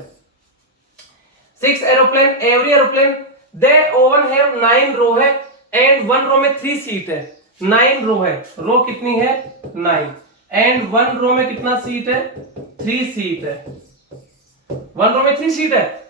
6 aeroplane, every aeroplane they own have 9 row है एंड 1 रो में 3 सीट है। 9 रो है, रो कितनी है 9 एंड 1 रो में कितना सीट है, 3 सीट है। 1 रो में 3 सीट है,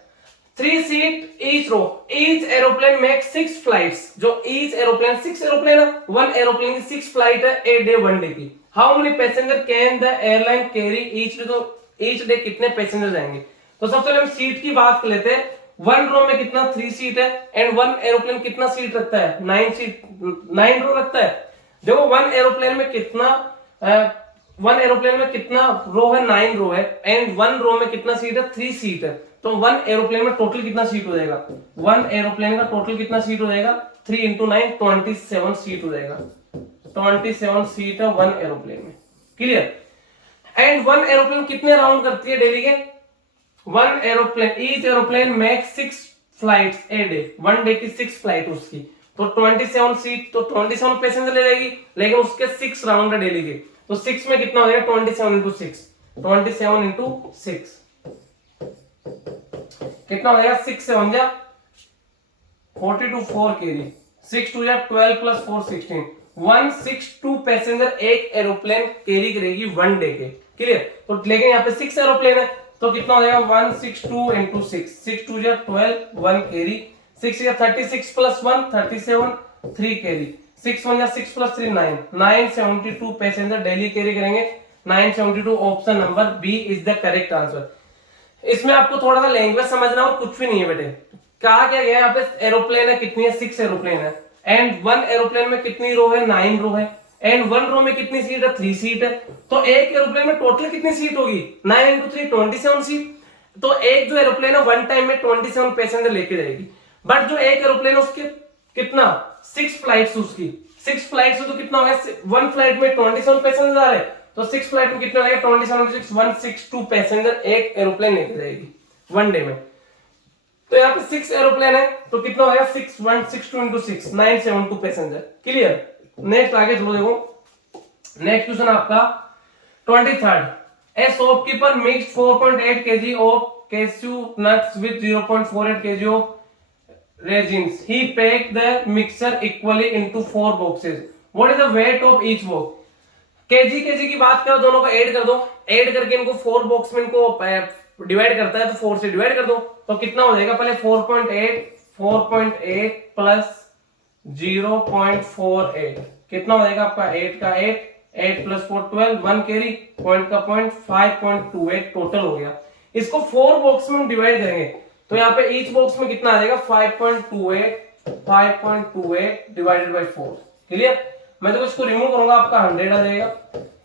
3 seat each row, each aeroplane make 6 flights, जो ईच एरोप्लेन 6 एरोप्लेन है, 1 एरोप्लेन की 6 फ्लाइट है ए डे 1 डे की। How many passenger can the airline carry each day, तो ईच डे कितने पैसेंजर जाएंगे। तो सबसे पहले हम सीट की बात कर लेते हैं। 1 रो में कितना 3 सीट है एंड 1 एरोप्लेन कितना सीट रखता है, 9 सीट, 9 रो रखता है। देखो 1 एरोप्लेन में कितना 1 एरोप्लेन में कितना रो है, 9 रो है एंड 1 रो में कितना सीट है, 3 सीट है। तो 1 एरोप्लेन में टोटल कितना सीट हो जाएगा, 1 एरोप्लेन का टोटल कितना सीट हो जाएगा, 3 into 9 27 सीट हो जाएगा। 27 सीट है 1 एरोप्लेन में। क्लियर। एंड 1 एरोप्लेन कितने राउंड करती है डेली के, 1 aeroplane, each aeroplane make 6 flights ए डे, 1 डे की 6 फ्लाइट उसकी, तो 27 सीट, तो 27 पैसेंजर ले जाएगी, लेकिन उसके 6 राउंड है डेली के, तो 6 में कितना हो जाएगा 27 into 6, 27 into 6 कितना हो जाएगा, 6 से 1 जा 42 4 केरी, 6 2 जा 12 प्लस 4 16, 162 पैसेंजर एक एरोप्लेन कैरी करेगी 1 डे के। क्लियर। तो लेकिन यहाँ पे 6 एरोप्लेन है तो कितना हो जाएगा 162 into 6, 6 2 जा 12 1 कैरी, 6 जा 36 प्लस 1 37 3 कैरी, 6 1 जा 6 प्लस 3 9, 972 पैसेंजर डेली कैरी करेंगे, 972। Option number B is the correct answer. इसमें आपको थोड़ा सा लैंग्वेज समझना और कुछ भी नहीं है बेटे। कहा क्या गया यहाँ पे, एरोप्लेन है कितनी है, 6 एरोप्लेन है एंड 1 एरोप्लेन में कितनी रो है, 9 रो है एंड 1 रो में कितनी सीट है, 3 सीट है। तो एक एरोप्लेन में टोटल कितनी सीट होगी, 9 into 3 27 सीट। तो एक जो एरोप्लेन है 1 टाइम में 27 पैसेंजर लेके जाएगी, बट जो एक एरोप्लेन है उसके कितना 6 फ्लाइट्स, उसकी 6 फ्लाइट्स तो कितना हो गया, 1 फ्लाइट में 27 पैसेंजर आ रहे, तो 6 फ्लाइट में कितना लगेगा 27 6 162 पैसेंजर एक एरोप्लेन लेके जाएगी 1 डे में। तो यहाँ पे 6 एरोप्लेन है तो कितना हो गया 6 162 into 6 972 पैसेंजर। क्लियर। नेक्स्ट आगे चलो, देखो नेक्स्ट क्वेश्चन आपका 23rd, A shopkeeper mixed 4.8 kg of cashew nuts with 0.48 kg of raisins. He packed the mixture equally into 4 boxes. What is the weight of each box? KG की बात करो, दोनों को ऐड कर दो, ऐड करके इनको 4 बॉक्स में इनको डिवाइड करता है तो 4 से डिवाइड कर दो, तो कितना हो जाएगा, पहले 4.8 प्लस 0.48 कितना हो जाएगा आपका 8 का 8 प्लस 4 12 1 कैरी, पॉइंट का पॉइंट 5.28 टोटल हो गया। इसको 4 बॉक्स में डिवाइड करेंगे तो यहाँ पे ईच बॉक्स में कितना आ जाएगा 5.28 डिवाइडेड बाय 4। क्लियर। मैं तो इसको रिमूव करूंगा, आपका 100 आ जाएगा।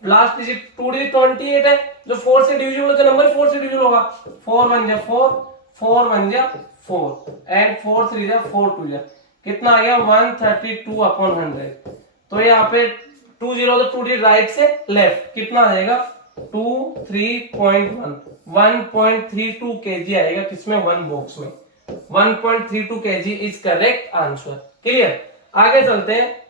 लास्ट डिजिट 2 डिजिट 28 है, जो 4 से डिविजिबल है तो नंबर 4 से डिविजिबल होगा, 4 1 जा 4 4 1 जा 4 एंड 4 3 जा 4 2 जा कितना आ गया 132/100। तो यहाँ पे 2 0 तो 2 डिजिट राइट से लेफ्ट कितना आ जाएगा 23.1 1.32 kg आएगा, किसमें 1 बॉक्स में 1.32 kg is correct answer. Clear. आगे चलते हैं।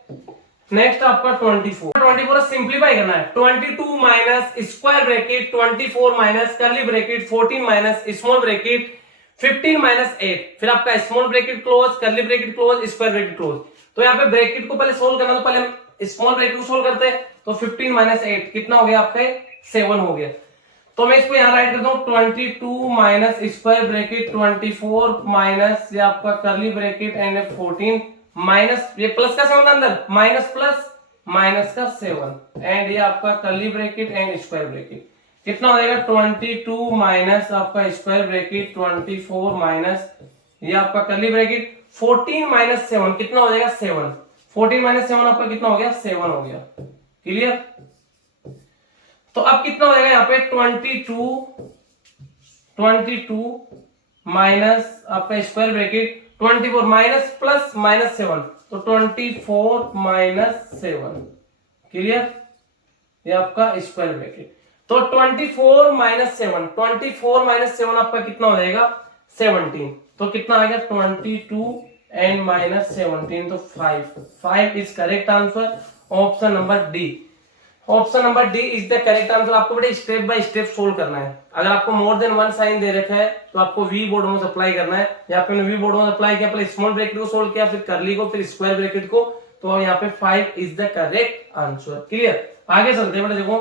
नेक्स्ट आपका 24 सिंप्लीफाई करना है। 22 minus square bracket 24 minus curly bracket 14 minus small bracket 15 minus 8, फिर आपका small bracket close curly bracket close square bracket close. तो यहाँ पे ब्रैकेट को पहले सोल्व करना, तो पहले हम स्मॉल ब्रैकेट को सोल्व करते हैं, तो 15 माइनस 8 कितना हो गया आपका 7 हो गया। तो मैं इसको यहाँ राइट करता हूँ 22 माइनस स्क्वायर ब्रैकेट 24 माइनस ये आपका कर्ली ब्रैकेट एंड 14 माइनस ये प्लस का 7 अंदर माइनस प्लस माइनस का 7 एंड ये आपका curly bracket and square bracket कितना हो जाएगा 22 माइनस आपका स्क्वायर ब्रैकेट 24 माइनस ये आपका कर्ली ब्रैकेट 14 माइनस 7 कितना हो जाएगा 7 14 माइनस 7 आपका कितना हो गया 7 हो गया क्लियर। तो अब कितना हो जाएगा यहाँ पे 22 माइनस आपका square bracket 24 minus plus minus 7 तो 24 माइनस 7 क्लियर ये आपका स्क्वायर ब्रैकेट। तो 24 माइनस 7 24 माइनस 7 आपका कितना हो जाएगा 17 तो कितना आ गया 22 एंड माइनस 17 तो 5 is correct answer option number D. Option number D is the correct answer. आपको बेटा स्टेप बाय स्टेप सोल्व करना है। अगर आपको मोर देन वन साइन दे रखा है तो आपको वी बोर्ड में अप्लाई करना है। यहाँ पे वी बोर्ड में अप्लाई किया, पहले स्मॉल ब्रैकेट को सोल्व किया, फिर कर्ली को, फिर स्क्वायर ब्रैकेट को, तो यहाँ पे 5 is the correct answer. Clear, आगे चलते हैं बेटा। देखो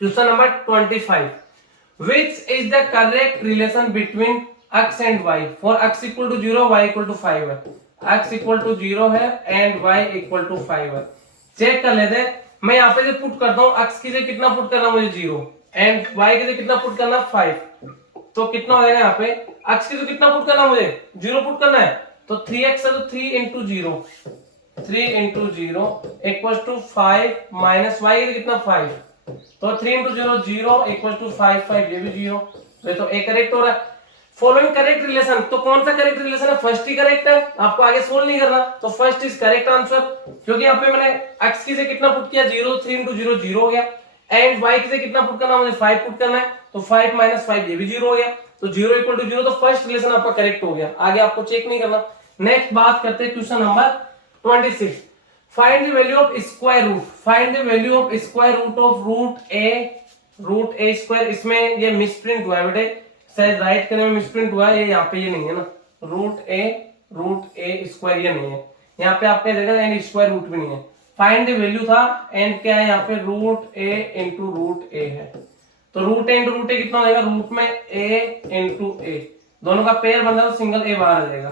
question number 25, which is the correct relation between x and y for x equal to 0 y equal to 5 है। x इक्वल टू 0 है एंड y इक्वल टू 5 है। चेक कर लेते हैं। मैं यहाँ पे जो पुट करता हूँ x की जगह कितना पुट करना मुझे 0 एंड y की जगह कितना पुट करना 5 तो कितना हो जाएगा यहाँ पे x की जगह कितना पुट करना मुझे 0 पुट करना है तो 3x है तो 3 into 0 equal to 5 minus y की जगह कितना 5 तो 3 इंटू 0 इक्वल टू 5 ये भी 0 तो ए करेक्ट हो रहा है। फॉलोइंग करेक्ट रिलेशन, तो कौन सा करेक्ट रिलेशन है फर्स्ट ही करेक्ट है, आपको आगे सोल्व नहीं करना, तो फर्स्ट इज करेक्ट आंसर क्योंकि यहाँ पे मैंने x की से कितना पुट किया 0 3 इंटू 0 हो गया एंड y की से कितना पुट करना मुझे 5 पुट करना है तो 5 माइनस 5 ये भी 0 हो गया तो 0 इक्वल टू 0 तो फर्स्ट रिलेशन आपका करेक्ट हो गया, आगे आपको चेक नहीं करना। नेक्स्ट बात करते हैं question number 26, find the value of square root, find the value of square root of root a square. इसमें ये मिसप्रिंट हुआ है बेटे, शायद राइट करने में मिसप्रिंट हुआ है, ये यहाँ पे ये नहीं है ना, रूट ए स्क्वायर ये नहीं है, यहाँ पे आपने देखा एंड स्क्वायर रूट भी नहीं है, फाइंड द वैल्यू था एंड क्या है यहाँ पे रूट ए इंटू रूट ए है तो रूट ए इंटू रूट ए कितना हो जाएगा, रूट में ए इंटू ए दोनों का पेयर बन जाएगा तो सिंगल ए बाहर आ जाएगा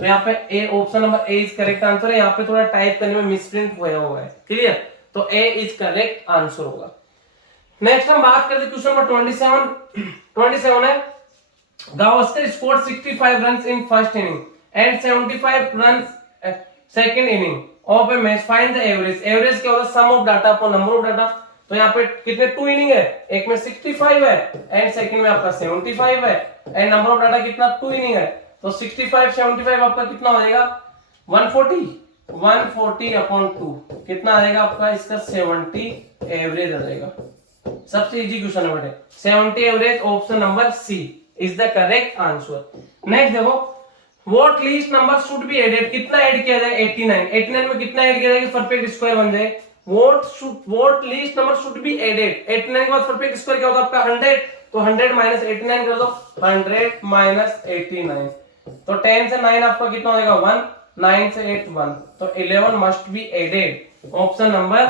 तो यहाँ पे ए option number A is correct answer है। यहाँ पे थोड़ा टाइप करने में मिसप्रिंट हुआ हुआ है, क्लियर, तो ए इज करेक्ट आंसर होगा। नेक्स्ट हम बात करते हैं क्वेश्चन नंबर 27 है Gavaskar scored 65 runs in first inning and 75 runs second inning of a match. Find the average. Average क्या होता है, sum of data upon number of data। तो यहाँ पे कितने 2 इनिंग है, एक में 65 है एंड सेकंड में आपका 75 है एंड नंबर ऑफ डाटा कितना 2 इनिंग है तो 65 75 आपका कितना हो जाएगा 140 अपॉन 2 कितना आ जाएगा आपका इसका 70 एवरेज आ जाएगा। सबसे इजी क्वेश्चन है बेटे, 70 average option number C is the correct answer. Next देखो what least number should be added, कितना ऐड किया जाए 89 में कितना ऐड किया जाए कि परफेक्ट स्क्वायर बन जाए, what least number should be added 89 के बाद परफेक्ट स्क्वायर क्या होता है आपका 100 तो 100 माइनस 89 कर दो 100 माइनस 89 तो 10 से 9 आपका कितना हो जाएगा 1 9 से 8 1 तो 11 must be added option number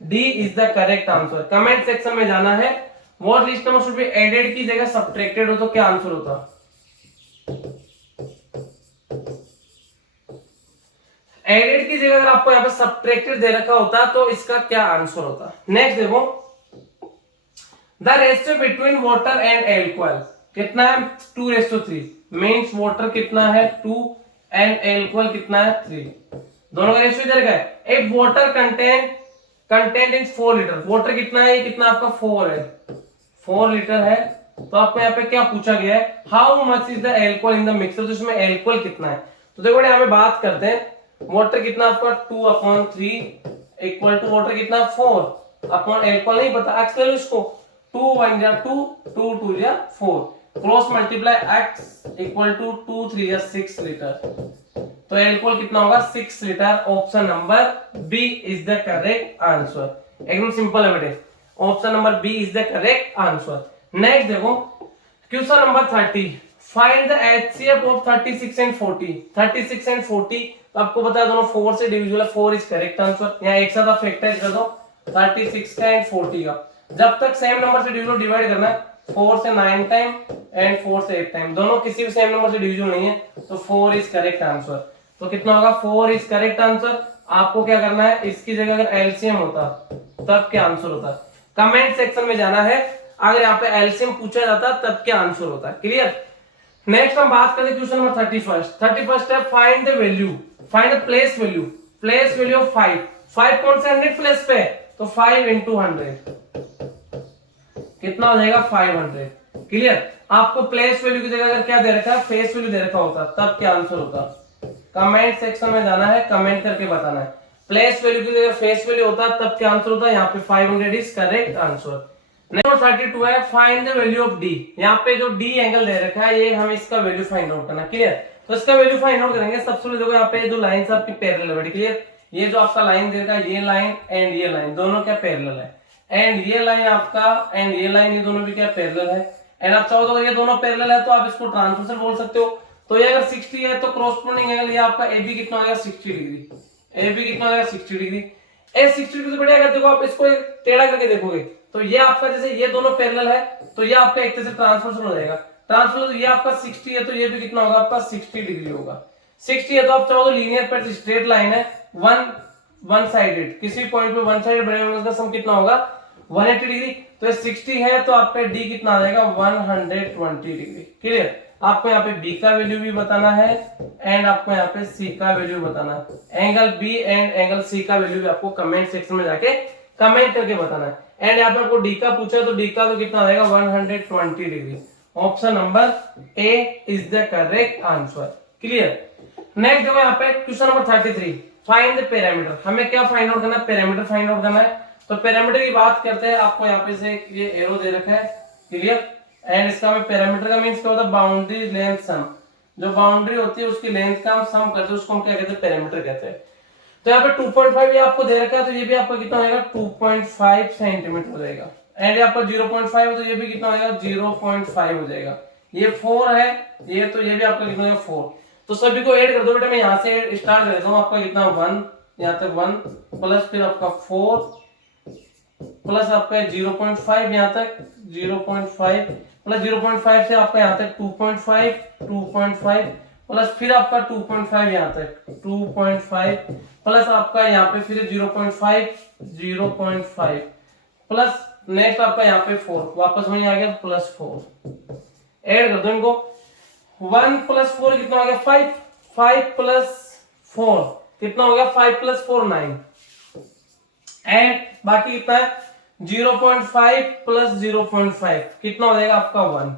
D is the correct answer. Comment section में जाना है what least number should be added की जगह सब्ट्रैक्टेड हो तो क्या आंसर होता, एडेड की जगह अगर आपको यहाँ पे सब्ट्रैक्टेड दे रखा होता तो इसका क्या आंसर होता। नेक्स्ट देखो the ratio between water and alcohol कितना है 2:3 मींस वाटर कितना है 2 एंड एल्कोहल कितना है 3 दोनों का रेशियो इधर का है। एक water content in 4 litre, water कितना है, कितना आपका 4 है 4 लीटर है तो आपको यहाँ पे क्या पूछा गया है how much is the alcohol in the mixer, तो इसमें एल्कोहल कितना है तो देखो यहाँ पे बात करते हैं वाटर कितना आपका 2/3 इक्वल टू वाटर कितना 4 अपॉन एल्कोहल नहीं पता एक्स ले लो इसको 2 1 जा 2 2 2 जा 4 cross multiply x equal to 2 3 जा 6 लीटर तो एल्कोहल कितना होगा 6 litre option number B is the correct answer. एकदम सिंपल है बेटे, option number B is the correct answer. Next देखो question number 30 find the HCF of 36 and 40 तो आपको पता है दोनों 4 से डिविजिबल है 4 इज करेक्ट आंसर। यहाँ एक साथ आप फैक्टराइज कर दो 36 का एंड 40 का जब तक सेम नंबर से डिविजन डिवाइड करना है 4 से 9 टाइम एंड 4 से 8 टाइम, दोनों किसी भी सेम नंबर से डिविजन नहीं है, तो 4 इज करेक्ट आंसर। तो कितना होगा, 4 इज करेक्ट आंसर। आपको क्या करना है, इसकी जगह अगर एलसीएम होता तब क्या आंसर होता, कमेंट सेक्शन में जाना है। अगर यहाँ पे एलसीएम पूछा जाता तब क्या आंसर होता है, क्लियर। नेक्स्ट हम बात करें क्वेश्चन नंबर 31 है, find the value, find the place value, place value of 5, 5 कौन से 100 प्लेस पे, तो 5 इंटू 100 कितना हो जाएगा 500, क्लियर। आपको प्लेस वैल्यू की जगह अगर क्या दे रखा है, फेस वैल्यू दे रखा होता तब क्या आंसर होता, कमेंट सेक्शन में जाना है, कमेंट करके बताना है। प्लेस वैल्यू की जगह फेस वैल्यू होता तब क्या आंसर होता, यहाँ पे 500 इज करेक्ट आंसर। नंबर 32 है, find the value of D. यहाँ पे जो डी एंगल दे रखा है, ये हमें इसका वैल्यू फाइंड आउट करना, क्लियर। तो इसका वैल्यू फाइंड आउट करेंगे। सबसे पहले देखो यहाँ पे जो लाइंस आपकी पैरेलल है, क्लियर। ये जो आपका लाइन दे रखा है, ये लाइन एंड ये लाइन दोनों क्या पैरेलल है, एंड ये लाइन आपका एंड ये लाइन, ये दोनों भी क्या पैरेलल है। एंड आप चाहो तो ये दोनों पैरेलल है तो आप इसको ट्रांसवर्सल बोल सकते हो। तो ये अगर 60 है तो क्रॉसपोंडिंग एंगल ये आपका AB कितना आएगा 60 डिग्री, AB कितना आएगा 60 डिग्री। ए 60 डिग्री से बढ़िया, अगर देखो आप इसको टेढ़ा करके देखोगे तो ये आपका जैसे ये दोनों पैरेलल है तो ये आपका एक तरह से ट्रांसवर्सल हो जाएगा। ट्रांसवर्सल ये आपका 60 है तो ये भी कितना होगा आपका 60 डिग्री होगा। 60 है तो आप चाहो तो लीनियर पर स्ट्रेट लाइन है, वन साइडेड, किसी पॉइंट पे वन साइडेड बनेगा, उसका सम कितना होगा 180 डिग्री। तो ये 60 है तो आपका डी कितना आ जाएगा 120 डिग्री, क्लियर। आपको यहाँ पे बी का वैल्यू भी बताना है एंड आपको यहाँ पे सी का वैल्यू बताना है। Angle B and angle C का वैल्यू भी आपको कमेंट सेक्शन में जाके कमेंट करके बताना है। एंड यहाँ पे आपको डी का पूछा तो डी का तो कितना आएगा 120 degree. Option number A is the correct answer, clear. Next देखो यहाँ पे question number 33, find the parameter. हमें क्या फाइंड आउट करना है, पैरामीटर फाइंड आउट करना है। तो पैरामीटर की बात करते हैं, आपको यहाँ पे से ये एरो दे रखा है, क्लियर। एंड इसका में पैरामीटर का मींस क्या होता है, बाउंड्री लेंथ सम। जो बाउंड्री होती है उसकी लेंथ का हम सम करते हैं, उसको हम क्या कहते हैं, पैरामीटर कहते हैं। तो यहाँ पे 2.5 ये आपको दे रखा है तो ये भी आपका कितना होगा 2.5 सेंटीमीटर हो जाएगा। एंड आपका 0.5 है तो ये भी कितना होगा 0.5 हो जाएगा। ये 4 है, ये तो ये भी आपका कितना होगा 4। तो सभी को ऐड कर दो बेटा, मैं यहाँ से स्टार्ट कर देता हूँ। आपका कितना 1, यहाँ तक 1 प्लस फिर आपका 4 प्लस आपका 0.5 यहाँ तक 0.5 प्लस 0.5 से आपका यहाँ तक 2.5 प्लस फिर आपका 2.5 यहाँ तक 2.5 प्लस आपका यहाँ पे फिर 0.5 प्लस नेक्स्ट आपका यहाँ पे 4 वापस वहीं आ गया प्लस 4। ऐड कर दो इनको। 1 प्लस 4 कितना हो गया 5, 5 प्लस 4 कितना हो गया 5 प्लस 4 9 एंड बाकी कितना है 0.5 प्लस 0.5 कितना हो जाएगा आपका 1,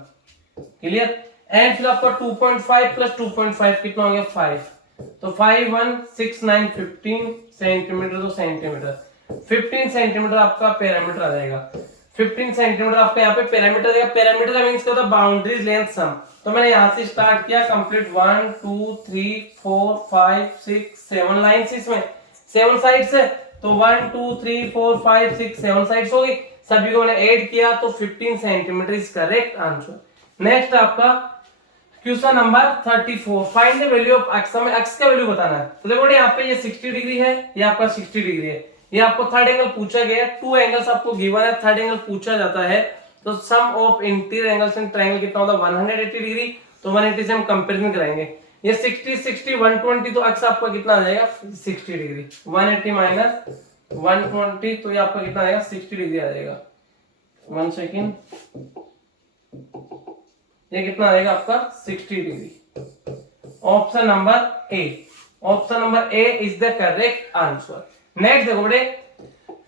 क्लियर। एंड फिर आपका 2.5 प्लस 2.5 कितना हो गया 5। तो 5 1 6 9 15 सेंटीमीटर, तो सेंटीमीटर 15 सेंटीमीटर आपका पैरामीटर आ जाएगा। 15 सेंटीमीटर आपका यहाँ पे पैरामीटर देगा। पैरामीटर का मींस क्या होता है, बाउंड्रीज लेंथ सम। तो मैंने यहाँ से स्टार्ट किया कंप्लीट 1 2 3 4 5 6 7 लाइन्स, इसमें 7 साइड्स है तो 1 2 3 4 5 6 7 साइड्स होगी। सभी को मैंने ऐड किया तो 15 centimetre is correct answer. Next आपका question number 34, find the value of x. हमें एक्स का वैल्यू बताना है। तो देखो यहाँ पे ये 60 डिग्री है, ये आपका 60 डिग्री है। ये आपको थर्ड एंगल पूछा गया है, 2 एंगल्स आपको गिवन है, थर्ड एंगल पूछा जाता है। तो sum of interior angles in triangle कितना होता है 180 डिग्री। तो 180 से हम कंपैरिजन कराएंगे। ये 60 60 120 तो एक्स आपका कितना आ जाएगा 60 डिग्री। 180 माइनस 120 तो ये आपका कितना आएगा 60 डिग्री आ जाएगा। 1 सेकेंड, ये कितना आएगा आपका 60 degree. Option number A, option number A is the correct answer. Next देखो बेटे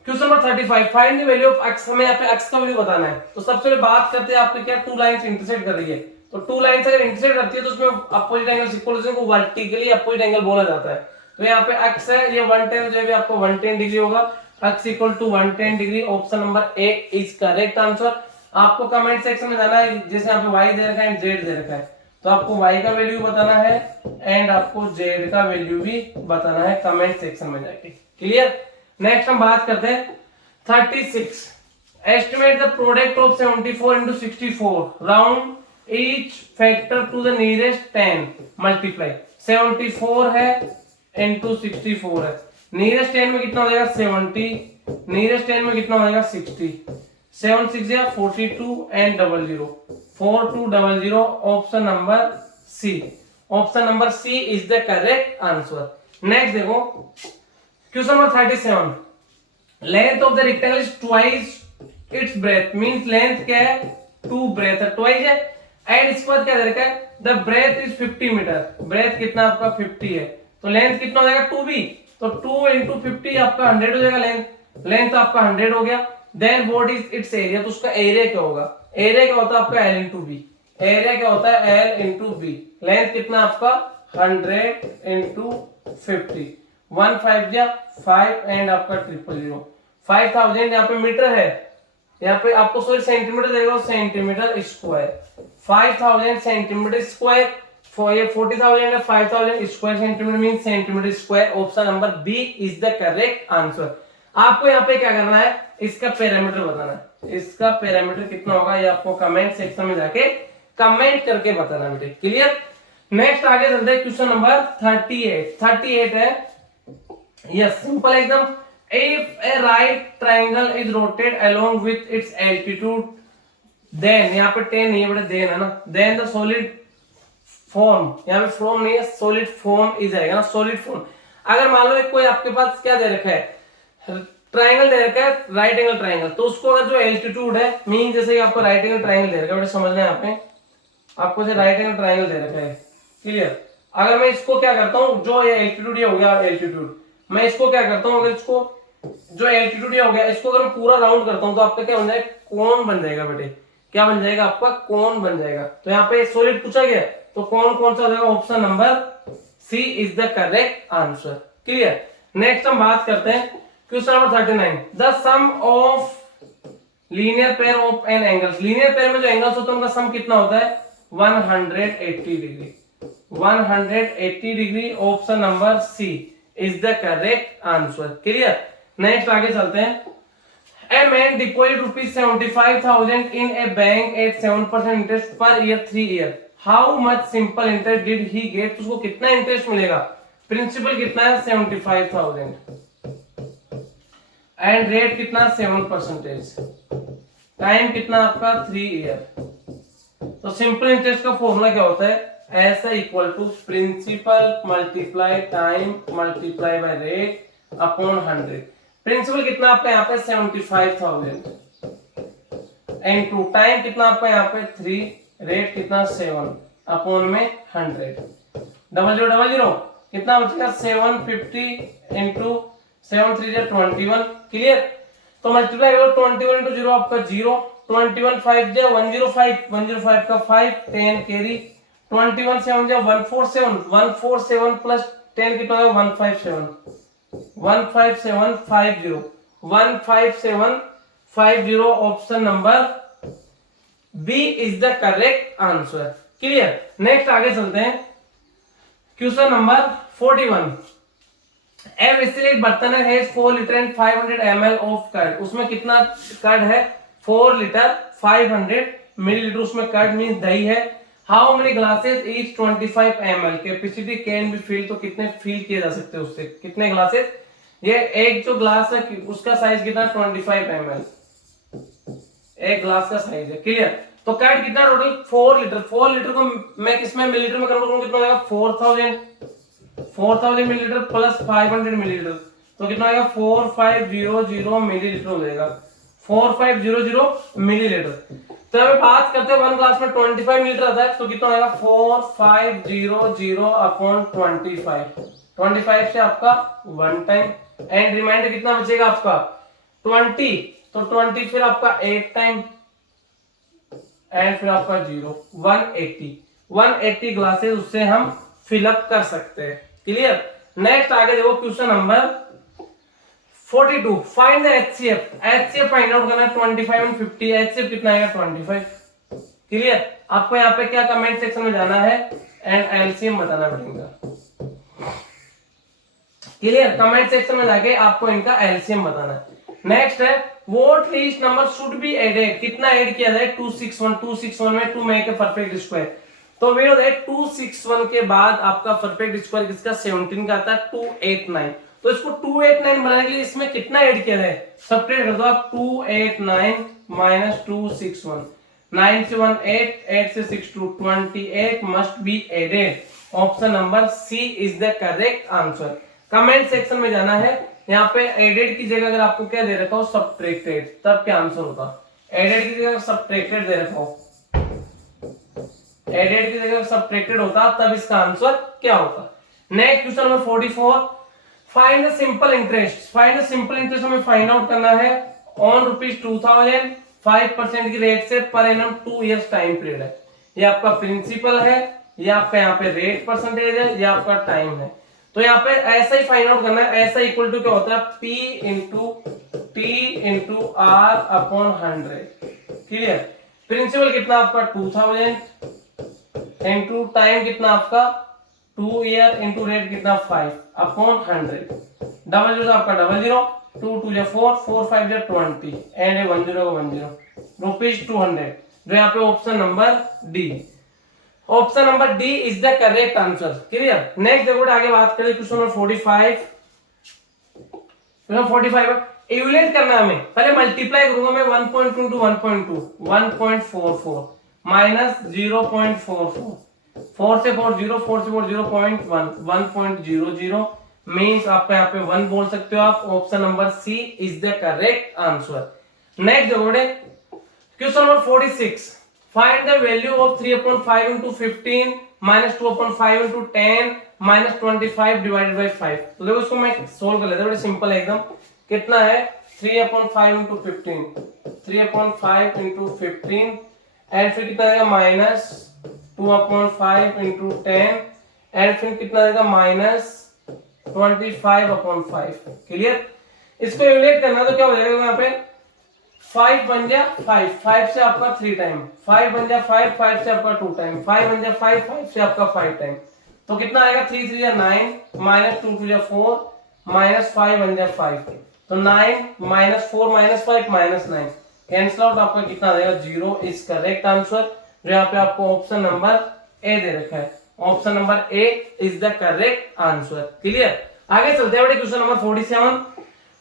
question number 35, find the value of x. हमें यहाँ पे एक्स का वैल्यू बताना है। तो सबसे पहले बात करते हैं आपके क्या 2 लाइंस इंटरसेक्ट कर रही है। तो 2 लाइंस अगर इंटरसेक्ट करती है तो उसमें अपोजिट एंगल इक्वल को वर्टिकली अपोजिट एंगल बोला जाता है। तो यहाँ पे एक्स है ये 110 जो भी आपको 110 डिग्री होगा, x equal to 110 degree. Option number A is correct answer. आपको कमेंट सेक्शन में जाना है, जैसे यहाँ पे y दे रखा है z दे रखा है तो आपको y का वैल्यू बताना है एंड आपको z का वैल्यू भी बताना है कमेंट सेक्शन में जाके, क्लियर। नेक्स्ट हम बात करते हैं 36, estimate the product of 74 into 64, round each factor to the nearest 10 multiply. 74 है into 64 है, नियरेस्ट 10 में कितना हो जाएगा 70, नियरेस्ट 10 में कितना हो जाएगा 60। 7 6 या 42 and 00 4200 option number C. Option number C is the correct answer. Next देखो question number 37, length of the rectangle is twice its breadth, means length क्या है 2 ब्रेथ है, ट्वाइस है, एंड इसके बाद क्या दे रखा है the breadth is 50 metre, breadth कितना आपका 50 है, तो लेंथ कितना हो जाएगा 2b, तो 2 इंटू 50 आपका 100 हो जाएगा, लेंथ आपका 100 हो गया। Then what is its area, तो उसका एरिया क्या होगा, एरिया क्या होता है आपका l इंटू बी, एरिया क्या होता है l इंटू बी, लेंथ कितना आपका 100 इंटू 50, 1 5 या 5 एंड आपका 000 5000 यहाँ पे मीटर है, यहाँ पे आपको सॉरी सेंटीमीटर देगा, सेंटीमीटर स्क्वायर 5000 सेंटीमीटर स्क्वायर, ये 40,000 5000 square centimetre mean centimetre square. Option number B is the correct answer. आपको यहाँ पे क्या करना है, इसका पैरामीटर बताना है, इसका पैरामीटर कितना होगा ये आपको कमेंट सेक्शन में जाके कमेंट करके बताना बेटे, क्लियर। नेक्स्ट आगे चलते हैं क्वेश्चन नंबर 38 है, यस सिंपल एकदम। If a right triangle is rotated along with its altitude, then यहाँ पे 10 नहीं है बेटा, then है ना, then the solid form, यहाँ पे form नहीं है, solid form is आएगा ना, solid form। अगर मान लो एक कोई आपके पास क्या दे रखा है, ट्राइंगल दे रखा है, राइट एंगल ट्राइंगल, तो उसको अगर जो एल्टीट्यूड है मीन जैसे आपको राइट एंगल ट्राइंगल दे रखा है बेटा, समझना है यहाँ पे आपको से राइट एंगल ट्राइंगल दे रखा है, क्लियर। अगर मैं इसको क्या करता हूँ, जो ये एल्टीट्यूड ये हो गया एल्टीट्यूड, मैं इसको क्या करता हूँ, अगर इसको जो एल्टीट्यूड हो गया इसको अगर मैं पूरा राउंड करता हूं तो आपका क्या बन जाएगा, कोन बन जाएगा बेटे, क्या बन जाएगा आपका कोन बन जाएगा। तो यहाँ पे सॉलिड पूछा गया तो कौन कौन सा हो जाएगा, option number C is the correct answer, clear. Next हम बात करते हैं question number 39, the sum of linear pair of an angles, linear pair में जो एंगल्स होते हैं उनका सम कितना होता है 180 degree, 180 degree, option number C is the correct answer, clear. Next आगे चलते हैं। A man deposited rupees 75,000 in a bank at 7% interest per year 3 year. How much simple interest did he get? उसको कितना इंटरेस्ट मिलेगा, प्रिंसिपल कितना है 75,000 एंड रेट कितना 7%, टाइम कितना आपका 3 ईयर। तो सिंपल इंटरेस्ट का फॉर्मूला क्या होता है, ऐसा equal to principal multiply time multiply by rate upon 100। Principal कितना आपका यहाँ पे 75,000 एंड टू टाइम कितना आपका यहाँ पे 3, रेट कितना 7 अपॉन में 100, 0000 कितना बचेगा 750 इंटू 7 3 21, क्लियर। तो मल्टीप्लाई करो 21 इंटू 0 आपका 0, 21 5 जा 105, 105 का 5 10 कैरी, 21 7 जा 147, 147 प्लस 10 कितना होगा 157, 15750, 15750, option number B is the correct answer, clear. Next आगे चलते हैं क्वेश्चन नंबर 41, ए वेसल एक बर्तन है 4 litre and 500 ml of curd, उसमें कितना कर्ड है 4 लीटर 500 मिलीलीटर उसमें कर्ड मींस दही है। How many glasses each 25 ml capacity can be fill, तो कितने फिल किए जा सकते हैं उससे, कितने ग्लासेस, ये एक जो ग्लास है उसका साइज कितना 25 ml, एक ग्लास का साइज है, क्लियर। तो कर्ड कितना टोटल 4 लीटर, 4 लीटर को मैं किसमें मिलीलीटर में कन्वर्ट करूंगा, कितना हो जाएगा 4000 मिलीलीटर प्लस 500 मिलीलीटर, तो कितना आएगा 4500 मिलीलीटर हो जाएगा, 4500 मिलीलीटर। तो हमें बात करते हैं वन ग्लास में 25 मिलीलीटर आता है, तो कितना आएगा 4500 अपॉन 25 से आपका 1 टाइम एंड रिमाइंडर कितना बचेगा आपका 20, तो 20 फिर आपका 8 टाइम एंड फिर आपका 0, 180 ग्लासेस उससे हम फिलअप कर सकते हैं, क्लियर। नेक्स्ट आगे देखो question number 42, find the HCF find out करना है 25 एंड 50, एचसीएफ कितना आएगा 25, क्लियर। आपको यहाँ पे क्या कमेंट सेक्शन में जाना है एंड एलसीएम बताना पड़ेगा, क्लियर। कमेंट सेक्शन में जाके आपको इनका एलसीएम बताना है। नेक्स्ट है what least number should be added, कितना ऐड किया जाए 261 में 2 मेक ए परफेक्ट स्क्वायर, तो वी नो दैट 261 के बाद आपका परफेक्ट स्क्वायर किसका 17 का आता है 289, तो इसको 289 बनाने के लिए इसमें कितना ऐड किया जाए, सब्ट्रैक्ट कर दो आप 289 -261, 9 से 1 8, 8 से 6 2, 28 must be added. Option number C is the correct answer. Comment section में जाना है. यहाँ पे एडेड की जगह अगर आपको क्या दे रखा हो सब्ट्रैक्टेड, तब क्या आंसर होता. एडेड की जगह सब्ट्रैक्टेड दे रखा हो, एडेड की जगह सब्ट्रैक्टेड होता तब इसका आंसर क्या होता. Next question number 44. Find the simple interest. Find the simple interest हमें फाइंड आउट करना है ऑन ₹2000 5% की रेट से per annum 2 years time period है. ये आपका प्रिंसिपल है, ये आपका यहाँ पे रेट परसेंटेज है, ये आपका टाइम है. तो यहाँ पे ऐसा ही फाइंड आउट करना है. ऐसा इक्वल टू क्या होता है P into T into R upon 100. Clear. Principal कितना आपका 2000 इंटू टाइम कितना आपका 2 ईयर इंटू रेट कितना 5 अपॉन 100. डबल जीरो आपका डबल जीरो, 2 2 जा 4, 4 5 जा 20 एंड 10 10 ₹200. जो यहाँ पे option number D. Option number D is the correct answer. Clear. Next देखो आगे बात करें क्वेश्चन नंबर 45. क्वेश्चन 45 इवैल्यूएट करना हमें. पहले मल्टीप्लाई करूंगा मैं 1.2 into 1.2 1.44 माइनस 0.44, 4 से 4 0, 4 से 4 0.1 1.00 मींस आपका यहाँ पे 1 बोल सकते हो आप. Option number C is the correct answer. Next देखो question number 46. Find the value of 3/5 into 15 minus 2/5 into 10 minus 25 divided by 5. तो देखो इसको मैं सोल्व कर लेता हूं. बड़ा सिंपल है एकदम. कितना है 3/5 into 15, 3/5 into 15 एंड फिर कितना आएगा माइनस 2/5 into 10 एंड फिर कितना आएगा माइनस 25/5. क्लियर. इसको इवैल्यूएट करना तो क्या हो जाएगा यहाँ पे 5 बन जा 5, 5 से आपका 3 टाइम, 5 बन जा 5, 5 से आपका 2 टाइम, 5 बन जा 5, 5 से आपका 5 टाइम. तो कितना आएगा 3 3 जा 9 माइनस 2 2 जा 4 माइनस 5 बन जा 5. तो 9 minus 4 minus 5 minus 9 cancel out. आपका कितना आ जाएगा 0 इज करेक्ट आंसर. जो यहाँ पे आपको ऑप्शन नंबर ए दे रखा है. Option number A is the correct answer. Clear. आगे चलते हैं क्वेश्चन नंबर 47.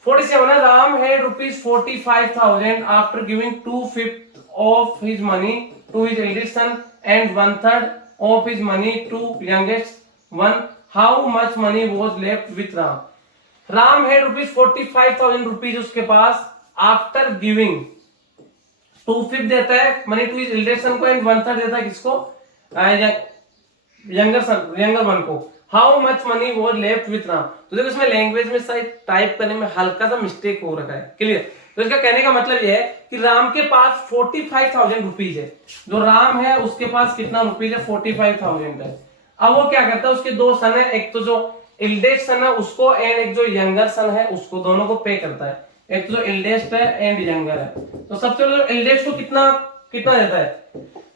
47 है Ram had ₹45,000 after giving 2/5 of his money to his eldest son and 1/3 of his money to youngest one. How much money was left with Ram? Ram had ₹45,000 उसके पास after giving 2/5 देता है money to his eldest son को एंड 1/3 देता है किसको यंगर वन को. How much money was left with Ram. तो देखो इसमें लैंग्वेज में शायद टाइप करने में हल्का सा मिस्टेक हो रखा है. क्लियर. तो इसका कहने का मतलब ये है कि राम के पास 45,000 रुपीज है. जो राम है उसके पास कितना रुपीज है 45,000 है. अब वो क्या करता है उसके दो सन है, एक तो जो एल्डेस्ट सन है उसको एंड एक जो यंगर सन है उसको, दोनों को पे करता है. एक तो जो एल्डेस्ट है एंड यंगर है. तो सबसे पहले एल्डेस्ट को कितना कितना देता है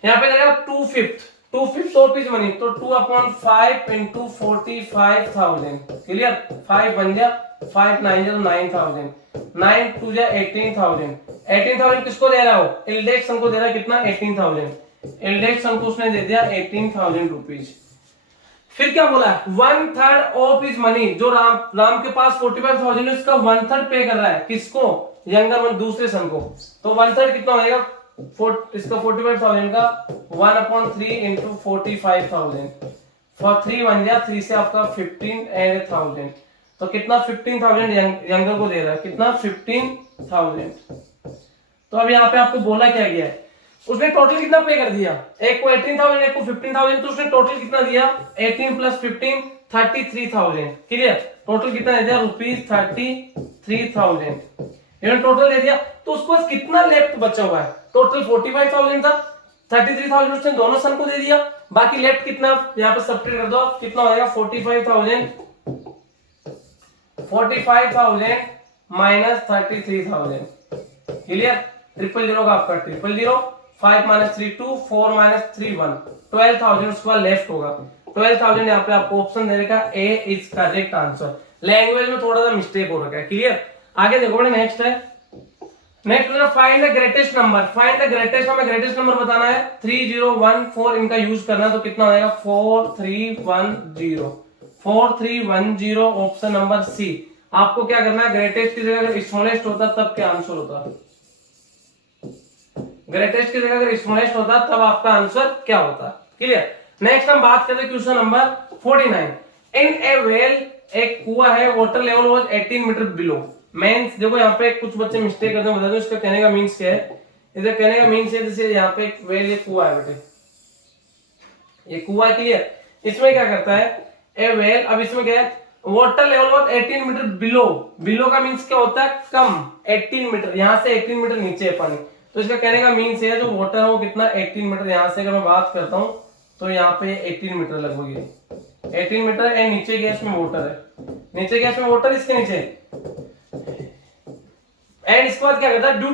यहाँ पे देगा 2/5 ऑफ मनी. तो 2/5 into 45,000. क्लियर. 5 बन जा 5 9 जा 9,000, 9 2 जा 18,000. 18,000 किसको दे रहा हो एल्डेस्ट सन को दे रहा है कितना 18,000. एल्डेस्ट सन को उसने दे दिया 18,000 रुपीज. फिर क्या बोला 1/3 ऑफ हिज मनी. जो राम के पास 45,000 है उसका 1/3 पे कर रहा है किसको यंगर वन दूसरे सन को. तो 1/3 कितना होगा इसका 45,000 का 1/3 into 45,000. फॉर 3 बन जा 3 से आपका 15 एंड 1000. तो कितना 15,000 यंगर को दे रहा है कितना 15,000. तो अब यहाँ पे आपको बोला क्या गया है उसने टोटल कितना पे कर दिया. एक को 18,000 एक को 15,000. तो उसने टोटल कितना दिया 18 + 15 33,000. क्लियर. टोटल कितना दे दिया ₹33,000. इन्होंने टोटल दे दिया. तो उसके पास कितना लेफ्ट बचा हुआ है. टोटल 45,000 था, 33,000 उसने दोनों सन को दे दिया. बाकी लेफ्ट कितना यहाँ पे सब्ट्रैक्ट कर दो आप कितना हो जाएगा 45,000 माइनस 33,000. क्लियर. 000 का आपका 000 5 - 3 2 4 - 3 1 12,000 उसके बाद लेफ्ट होगा. 12,000 यहाँ पे आपको ऑप्शन दे रखा ए इज करेक्ट आंसर. लैंग्वेज में थोड़ा सा मिस्टेक हो रखा है. क्लियर. आगे देखो बड़े नेक्स्ट है. Next find the greatest number. Find the greatest, हमें ग्रेटेस्ट नंबर बताना है 3014 इनका यूज करना. तो कितना आएगा 4310. 4310 ऑप्शन नंबर सी. आपको क्या करना है ग्रेटेस्ट की जगह अगर स्मॉलेस्ट होता तब क्या आंसर होता ग्रेटेस्ट की जगह अगर स्मॉलेस्ट होता तब आपका आंसर क्या होता। क्लियर। नेक्स्ट हम बात करते हैं question number 49। In a well, एक कुआं है, water level was 18 metre below. Means देखो यहाँ पे कुछ बच्चे मिस्टेक करते हैं, बता दो इसका कहने का मींस क्या है। इधर कहने का मींस है जैसे यहाँ पे एक वेल, ये कुआं है बेटे, ये कुआं। क्लियर। इसमें क्या करता है ए वेल, अब इसमें क्या है, water level was 18 metre below. Below का मींस क्या होता है, कम। 18 मीटर, यहाँ से 18 मीटर नीचे है पानी, तो इसका कहने का मीन्स है जो वाटर है वो कितना 18 मीटर। यहाँ से अगर मैं बात करता हूँ तो यहाँ पे 18 मीटर लगभग है, 18 मीटर। एंड नीचे गैस में वाटर है, नीचे गैस में वाटर, इसके नीचे। एंड इसके बाद क्या करता है, ड्यू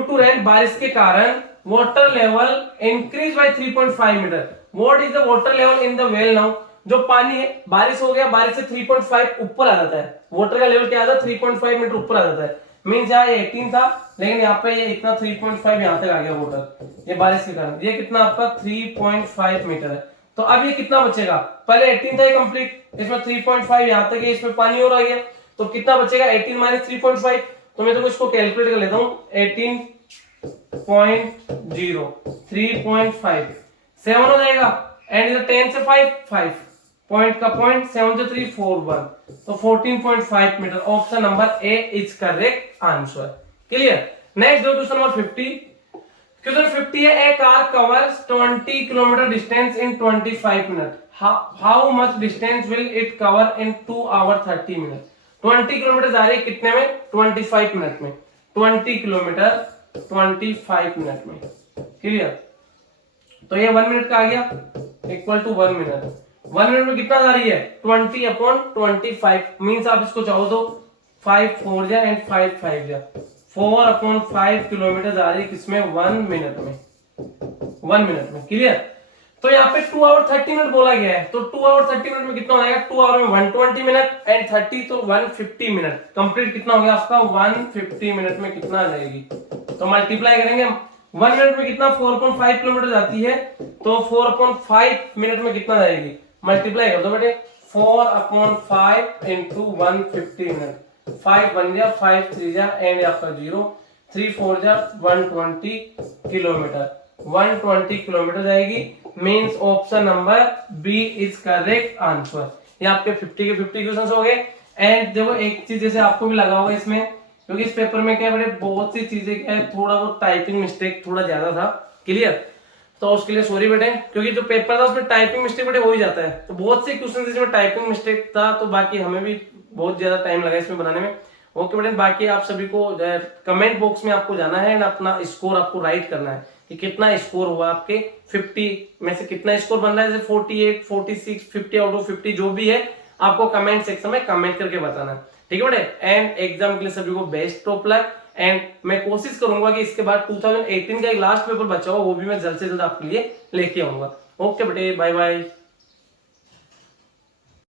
टू रेन, बारिश के कारण water level increase by 3.5 metre. What is the water level in the well now. जो पानी है, बारिश हो गया, बारिश से 3.5 ऊपर आ जाता है, वाटर का लेवल क्या आता है 3.5 मीटर ऊपर आ जाता है। मीन्स यहाँ ये 18 था, लेकिन यहाँ पे ये इतना 3.5 यहाँ तक आ गया वाटर, ये बारिश के कारण। ये कितना आपका 3.5 मीटर है। तो अब ये कितना बचेगा, पहले 18 था ये कंप्लीट, इसमें 3.5 यहाँ तक है, इसमें पानी और आ गया, तो कितना बचेगा 18 माइनस 3.5। तो मैं तो इसको कैलकुलेट कर लेता हूँ, 18.0 3.5 7 हो जाएगा। एंड इधर 10 से 5 पॉइंट का पॉइंट, 7 से 3 4 1, तो 14.5 metre. Option number A is correct answer. Clear. Next question number 50। Question 50 है, a car covers 20 kilometre distance in 25 minute. How much distance will it cover in 2 hour 30 minute. 20 kilometre जा रही है कितने में, 25 मिनट में। 20 किलोमीटर 25 मिनट में। क्लियर। तो ये 1 मिनट का आ गया, इक्वल टू 1 मिनट। 1 मिनट में कितना जा रही है, 20/25। मीन्स आप इसको चाहो तो 5 4 जा एंड 5 5 जा, 4/5 किलोमीटर जा रही है किसमें, 1 मिनट में। 1 मिनट में। क्लियर। तो यहाँ पे 2 आवर 30 मिनट बोला गया है, तो 2 आवर 30 मिनट में कितना हो जाएगा, 2 आवर में 120 मिनट एंड 30 तो 150 मिनट। कंप्लीट कितना हो गया आपका, 150 मिनट में कितना आ जाएगी, तो मल्टीप्लाई करेंगे। 1 मिनट में कितना 4.5 किलोमीटर जाती है, तो 4/5 मिनट में कितना जाएगी, मल्टीप्लाई कर दो बेटे, 4/5 इंटू 150 मिनट। 5 बन गया, 5 3 जा एंड आपका 0, 3 4 जा 120 किलोमीटर। 120 किलोमीटर जाएगी। Means option number B is correct answer. ये आपके 50 के 50 क्वेश्चंस हो गए। एंड देखो एक चीज जैसे आपको भी लगा होगा इसमें, क्योंकि इस पेपर में क्या है बेटे, बहुत सी चीजें क्या है, थोड़ा बहुत टाइपिंग मिस्टेक थोड़ा ज्यादा था। क्लियर। तो उसके लिए सॉरी बेटे, क्योंकि जो पेपर था उसमें टाइपिंग मिस्टेक बेटे हो ही जाता है, तो बहुत से क्वेश्चन इसमें टाइपिंग मिस्टेक था, तो बाकी हमें भी बहुत ज्यादा टाइम लगा इसमें बनाने में। ओके बेटे, बाकी आप सभी को कमेंट बॉक्स में आपको जाना है एंड अपना स्कोर आपको राइट करना है कि कितना स्कोर हुआ आपके 50 में से, कितना स्कोर बन रहा है, जैसे 48 46 50 आउट ऑफ 50 जो भी है, आपको कमेंट सेक्शन में कमेंट करके बताना है। ठीक है बेटे। एंड एग्जाम के लिए सभी को बेस्ट ऑफ लक। एंड मैं कोशिश करूंगा कि इसके बाद 2018 का एक लास्ट पेपर बचा हुआ वो भी मैं जल्द से जल्द आपके लिए लेके आऊंगा। ओके बेटे, बाय बाय।